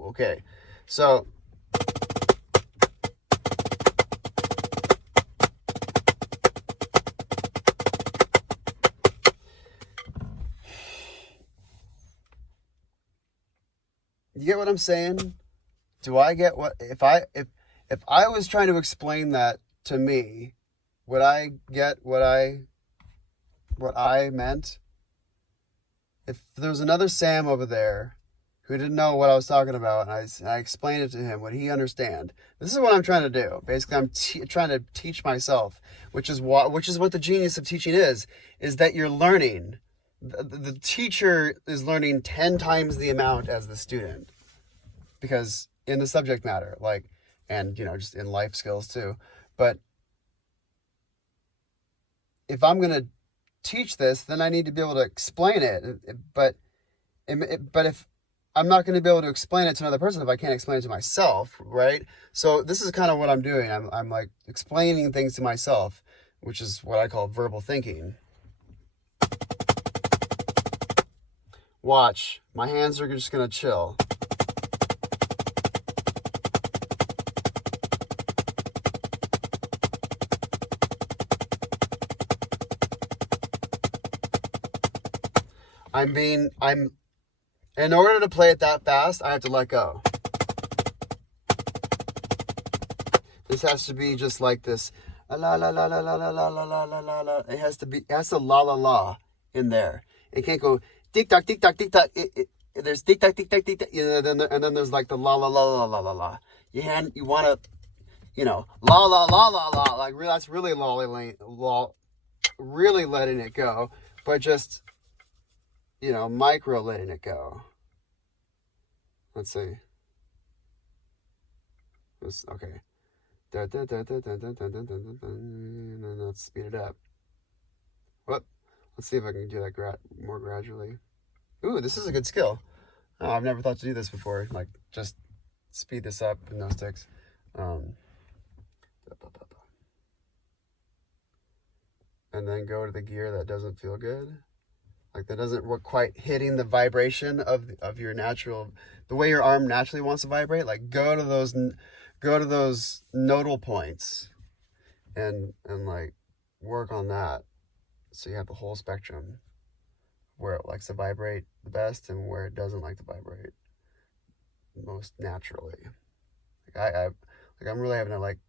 Okay, so you get what I'm saying? Do I get what if I was trying to explain that to me, would I get what I meant? If there was another Sam over there who didn't know what I was talking about, and I explained it to him, would he understand? This is what I'm trying to do. Basically, I'm trying to teach myself, which is what the genius of teaching is that you're learning. The teacher is learning 10 times the amount as the student, because in the subject matter, and just in life skills too. But if I'm going to teach this, then I need to be able to explain it. But if I'm not going to be able to explain it to another person if I can't explain it to myself, right? So this is kind of what I'm doing. I'm like explaining things to myself, which is what I call verbal thinking. Watch. My hands are just going to chill. In order to play it that fast, I have to let go. This has to be just like this. La la la la la la la la la la la la. It has to la la la in there. It can't go tick tock tick tock tick tock. There's tick tock tick tock tick tock. And then there's like the la la la la la la la. You want to, la la la la la. Like that's really really letting it go, but just micro letting it go. Let's see. Okay. And then let's speed it up. Whoop. Let's see if I can do that more gradually. Ooh, this is a good skill. Oh, I've never thought to do this before. Like, just speed this up with no sticks. And then go to the gear that doesn't feel good. Like that doesn't quite hitting the vibration of your natural, the way your arm naturally wants to vibrate. Like go to those nodal points, and like work on that, so you have the whole spectrum, where it likes to vibrate the best and where it doesn't like to vibrate most naturally. I'm really having to like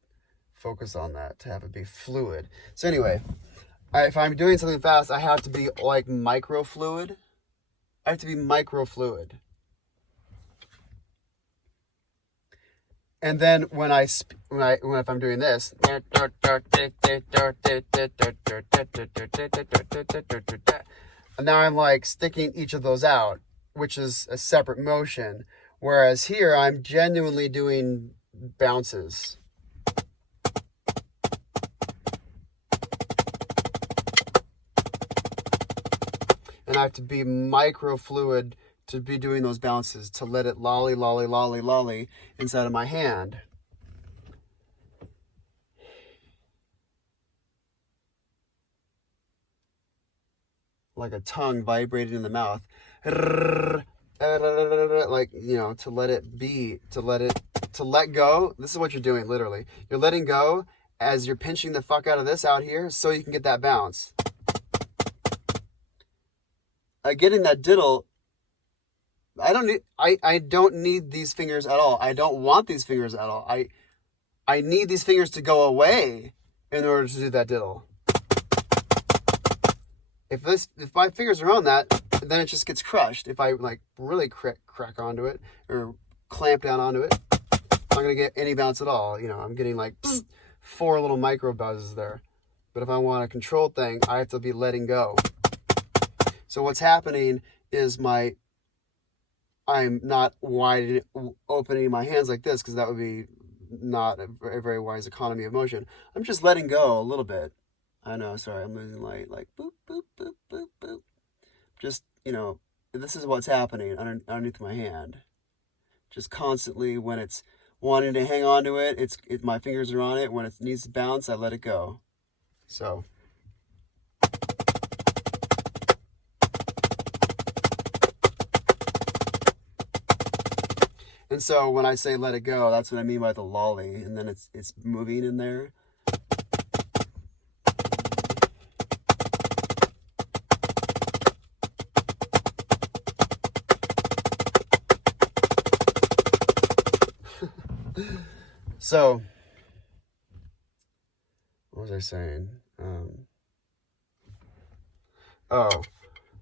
focus on that to have it be fluid. So anyway. If I'm doing something fast, I have to be like microfluid. I have to be microfluid. And then if I'm doing this, and now I'm like sticking each of those out, which is a separate motion. Whereas here, I'm genuinely doing bounces. And I have to be microfluid to be doing those bounces, to let it lolly, lolly, lolly, lolly inside of my hand. Like a tongue vibrating in the mouth. Like, to let it be, to let go. This is what you're doing, literally. You're letting go as you're pinching the fuck out of this out here so you can get that bounce. Getting that diddle, I don't need these fingers at all. I don't want these fingers at all. I need these fingers to go away in order to do that diddle. If my fingers are on that, then it just gets crushed. If I like really crack onto it or clamp down onto it, I'm not gonna get any bounce at all. I'm getting like 4 little micro buzzes there. But if I want a controlled thing, I have to be letting go. So what's happening is I'm not opening my hands like this, because that would be not a very, very wise economy of motion. I'm just letting go a little bit. I know, sorry, I'm losing light. Like boop, boop, boop, boop, boop. Just, this is what's happening underneath my hand. Just constantly, when it's wanting to hang on to it, my fingers are on it. When it needs to bounce, I let it go. So. And so when I say let it go, that's what I mean by the lolly. And then it's moving in there. So, what was I saying?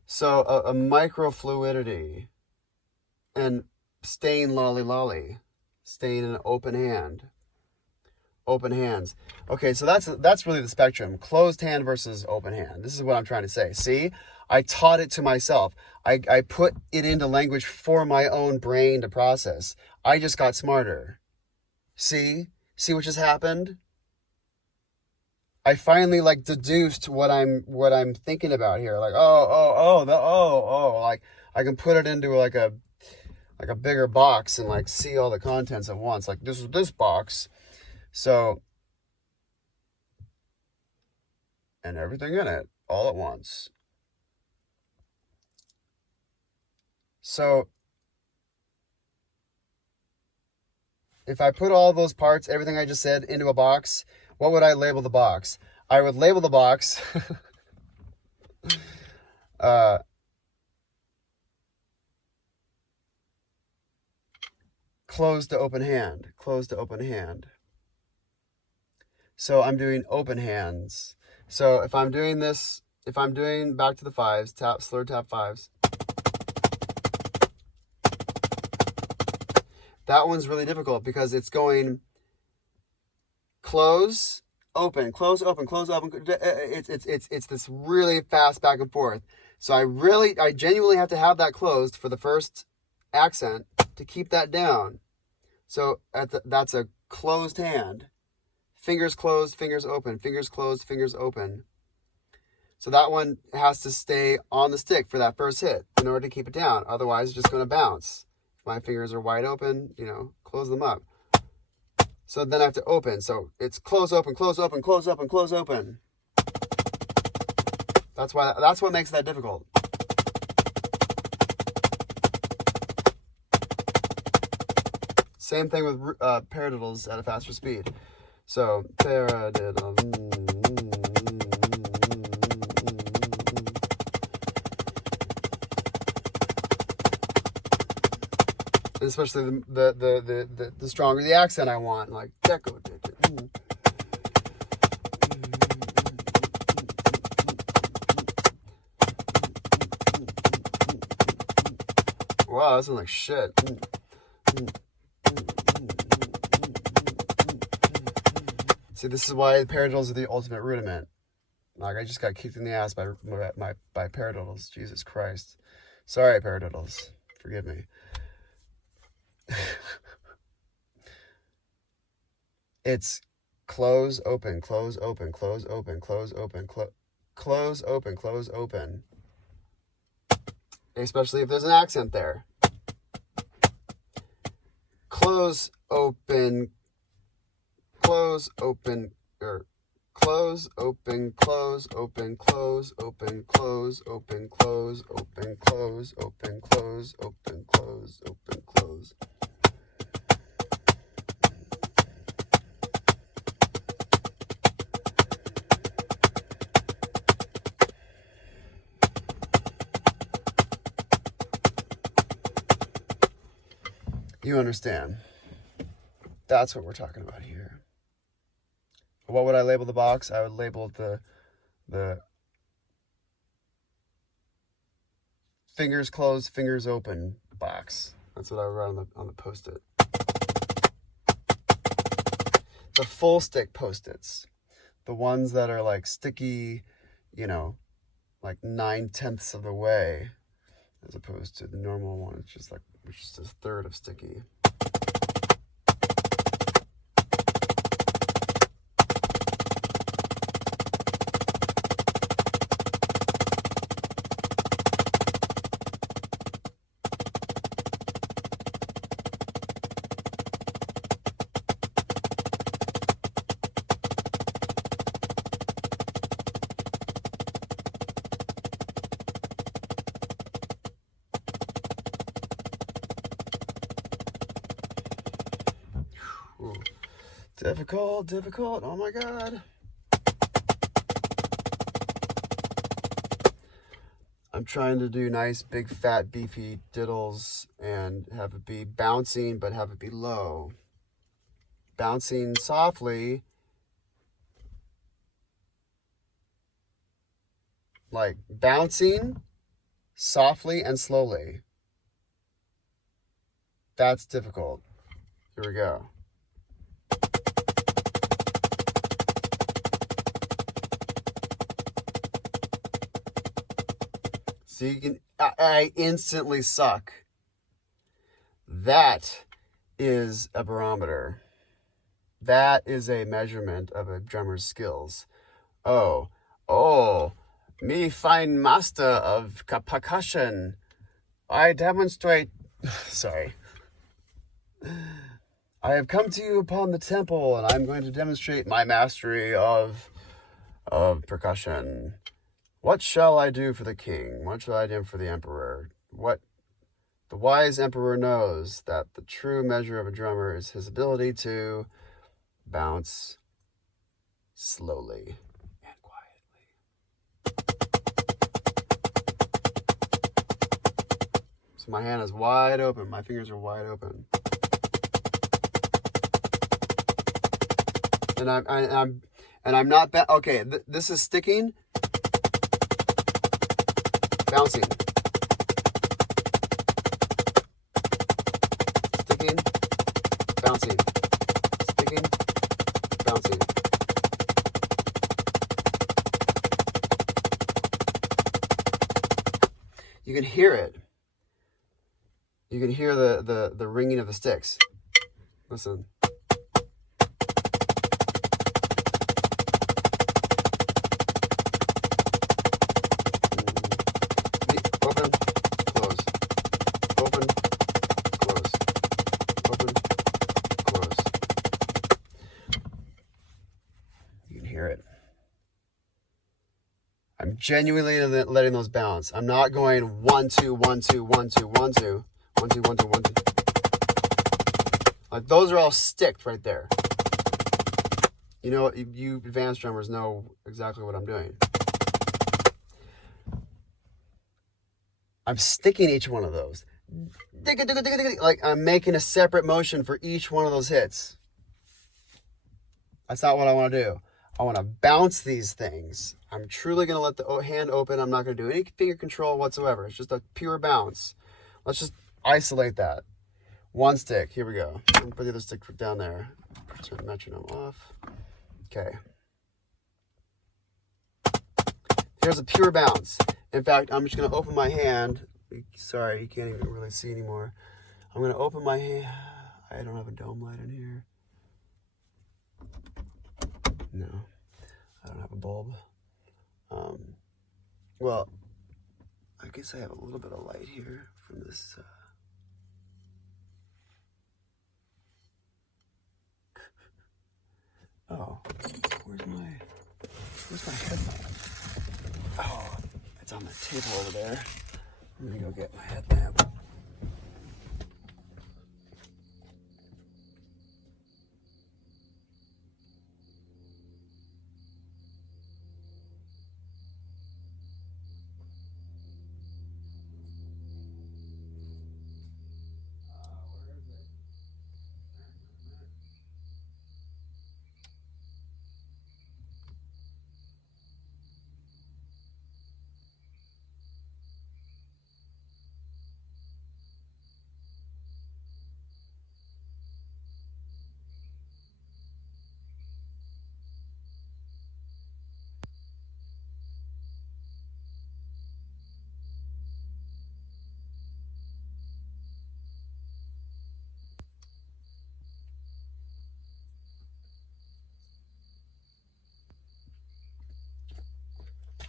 So a microfluidity and staying lolly lolly, staying in an open hand, open hands. Okay, so that's really the spectrum. Closed hand versus open hand. This is what I'm trying to say. See, I taught it to myself. I put it into language for my own brain to process. I just got smarter. See what just happened? I finally like deduced what I'm thinking about here. Like, like I can put it into like a like a bigger box and like see all the contents at once. Like this is this box. So, and everything in it all at once. So if I put all those parts, everything I just said, into a box, what would I label the box? I would label the box closed to open hand, closed to open hand. So I'm doing open hands. So if I'm doing this, if I'm doing back to the fives, slur tap fives, that one's really difficult because it's going close, open, close, open, close, open. It's this really fast back and forth. So I genuinely have to have that closed for the first accent to keep that down. So that's a closed hand. Fingers closed, fingers open, fingers closed, fingers open. So that one has to stay on the stick for that first hit in order to keep it down. Otherwise, it's just going to bounce. If my fingers are wide open, close them up. So then I have to open. So it's close, open, close, open, close, open, close, open. That's what makes that difficult. Same thing with paradiddles at a faster speed. So paradiddle. Especially the stronger the accent I want, like deco. Wow, that sounds like shit. See, this is why paradiddles are the ultimate rudiment. Like, I just got kicked in the ass by paradiddles. Jesus Christ. Sorry, paradiddles. Forgive me. It's close, open, close, open, close, open, close, open, close, open, close, open. Especially if there's an accent there. Close, open, close, open, or close, open, close, open, close, open, close, open, close, open, close, open, close, open, close, open, close. You understand. That's what we're talking about here. What would I label the box? I would label the fingers closed, fingers open box. That's what I would write on the Post-it. The full stick Post-its. The ones that are like sticky, like 9/10 of the way, as opposed to the normal one, it's just a third of sticky. Ooh. Difficult. Oh my God. I'm trying to do nice, big, fat, beefy diddles and have it be bouncing, but have it be low. Bouncing softly, like bouncing softly and slowly. That's difficult. Here we go. So you can, I instantly suck. That is a barometer. That is a measurement of a drummer's skills. Oh, me fine master of percussion. I demonstrate Sorry. I have come to you upon the temple, and I'm going to demonstrate my mastery of percussion. What shall I do for the king? What shall I do for the emperor? What the wise emperor knows that the true measure of a drummer is his ability to bounce slowly and quietly. So my hand is wide open. My fingers are wide open. And I'm not okay. This is sticking, bouncing, sticking, bouncing, sticking, bouncing. You can hear it. You can hear the ringing of the sticks. Listen. Open, close. Open, close. Open, close. You can hear it. I'm genuinely letting those bounce. I'm not going 1, 2, 1, 2, 1, 2, 1, 2, 1, 2, 1, 2, 1, 2. Like those are all sticked right there. You know, you advanced drummers know exactly what I'm doing. I'm sticking each one of those. Like I'm making a separate motion for each one of those hits. That's not what I want to do. I want to bounce these things. I'm truly going to let the hand open. I'm not going to do any finger control whatsoever. It's just a pure bounce. Let's just isolate that. One stick. Here we go. Put the other stick down there. Turn the metronome off. Okay. Here's a pure bounce. In fact, I'm just going to open my hand. Sorry, you can't even really see anymore. I'm going to open my hand. I don't have a dome light in here. No, I don't have a bulb. Well, I guess I have a little bit of light here from this. Oh, where's my headlamp? Oh, it's on the table over there. I'm gonna go get my headlamp.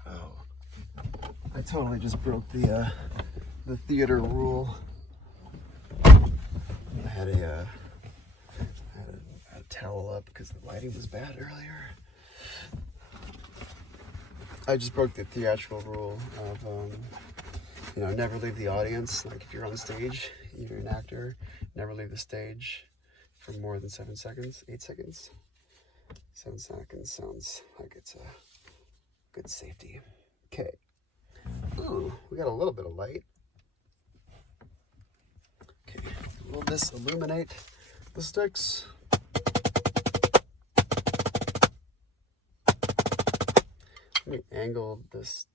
Oh, I totally just broke the theater rule. I had a towel up because the lighting was bad earlier. I just broke the theatrical rule of, never leave the audience. Like if you're on stage, you're an actor, never leave the stage for more than 7 seconds, 8 seconds. 7 seconds sounds like it's a good safety. Okay. Ooh, we got a little bit of light. Okay, will this illuminate the sticks? Let me angle this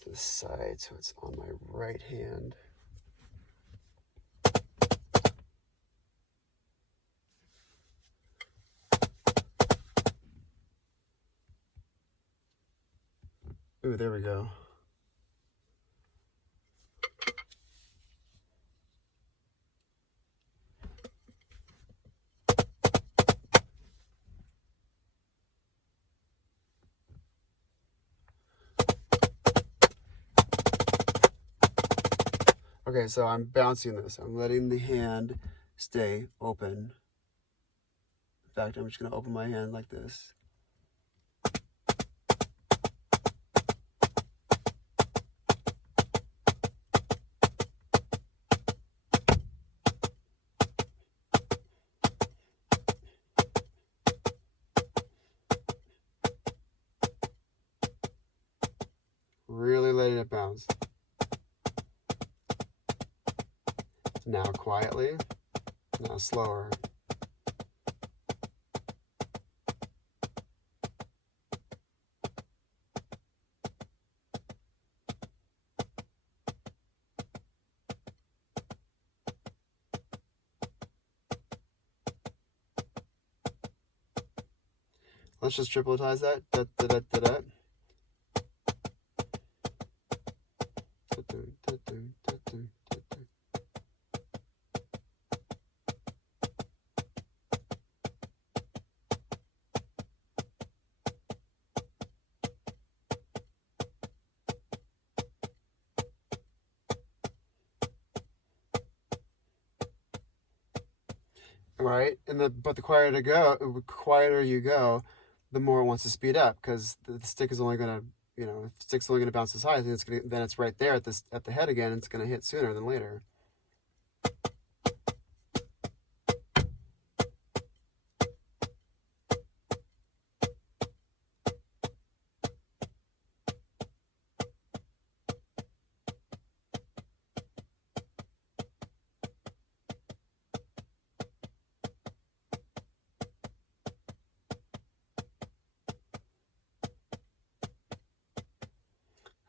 to the side so it's on my right hand. Ooh, there we go. Okay, so I'm bouncing this. I'm letting the hand stay open. In fact, I'm just going to open my hand like this. Really letting it bounce. Now quietly, now slower. Let's just tripletize that. Da, da, da, da, da. Right, but the quieter you go, the more it wants to speed up, because the stick is only gonna, if the stick's only gonna bounce as high, then it's right there at the head again, and it's gonna hit sooner than later.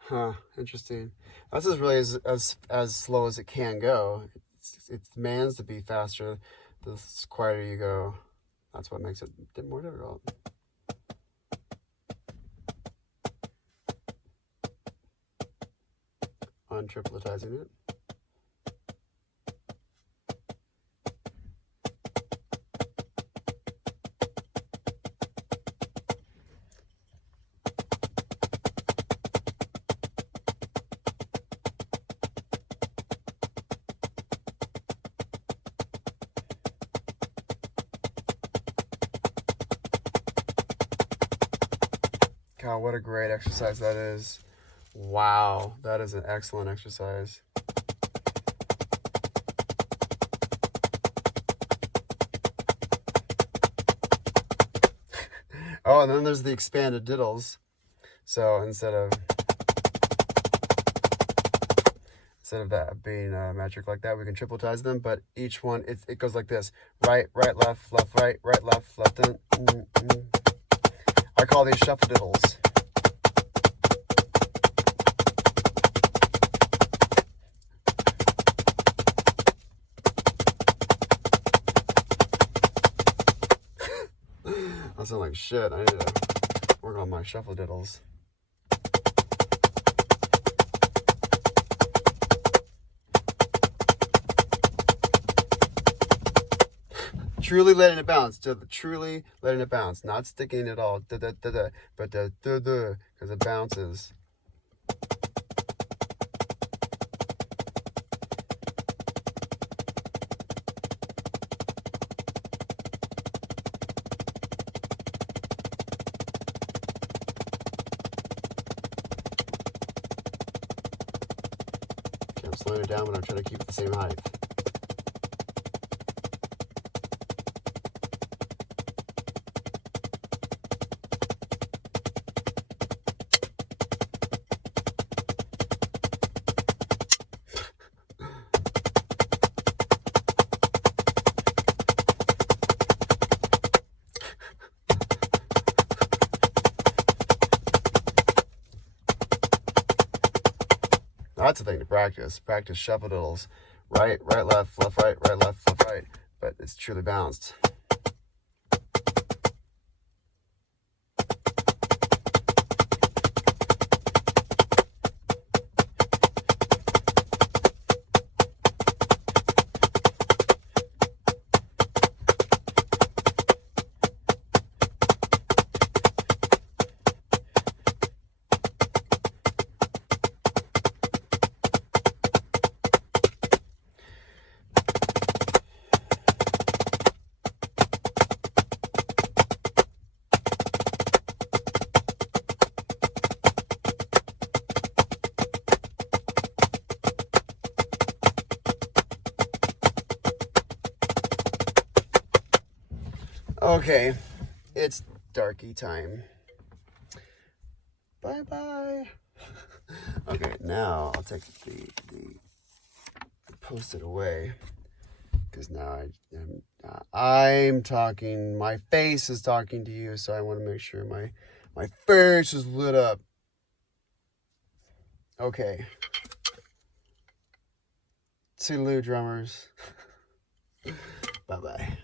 Huh, interesting. This is really as slow as it can go. It demands to be faster the quieter you go. That's what makes it more difficult. Untripletizing it. God, what a great exercise that is. Wow, that is an excellent exercise. Oh, and then there's the expanded diddles. So instead of that being metric like that, we can tripletize them, but each one, it goes like this. Right, right, left, right, left, left. I call these shuffle diddles. I sound like shit. I need to work on my shuffle diddles. Truly letting it bounce. Truly letting it bounce. Not sticking it all. Da, da, da, da, but da, da, da, because it bounces. Okay, I'm slowing it down, but I'm trying to keep it the same height. That's the thing to practice. Practice shuffle diddles. Right, right, left, right, left, right. But it's truly balanced. Okay, it's darky time. Bye-bye. Okay, now I'll take the post-it away. Because now I'm talking, my face is talking to you, so I want to make sure my face is lit up. Okay. Toodaloo, drummers. Bye-bye.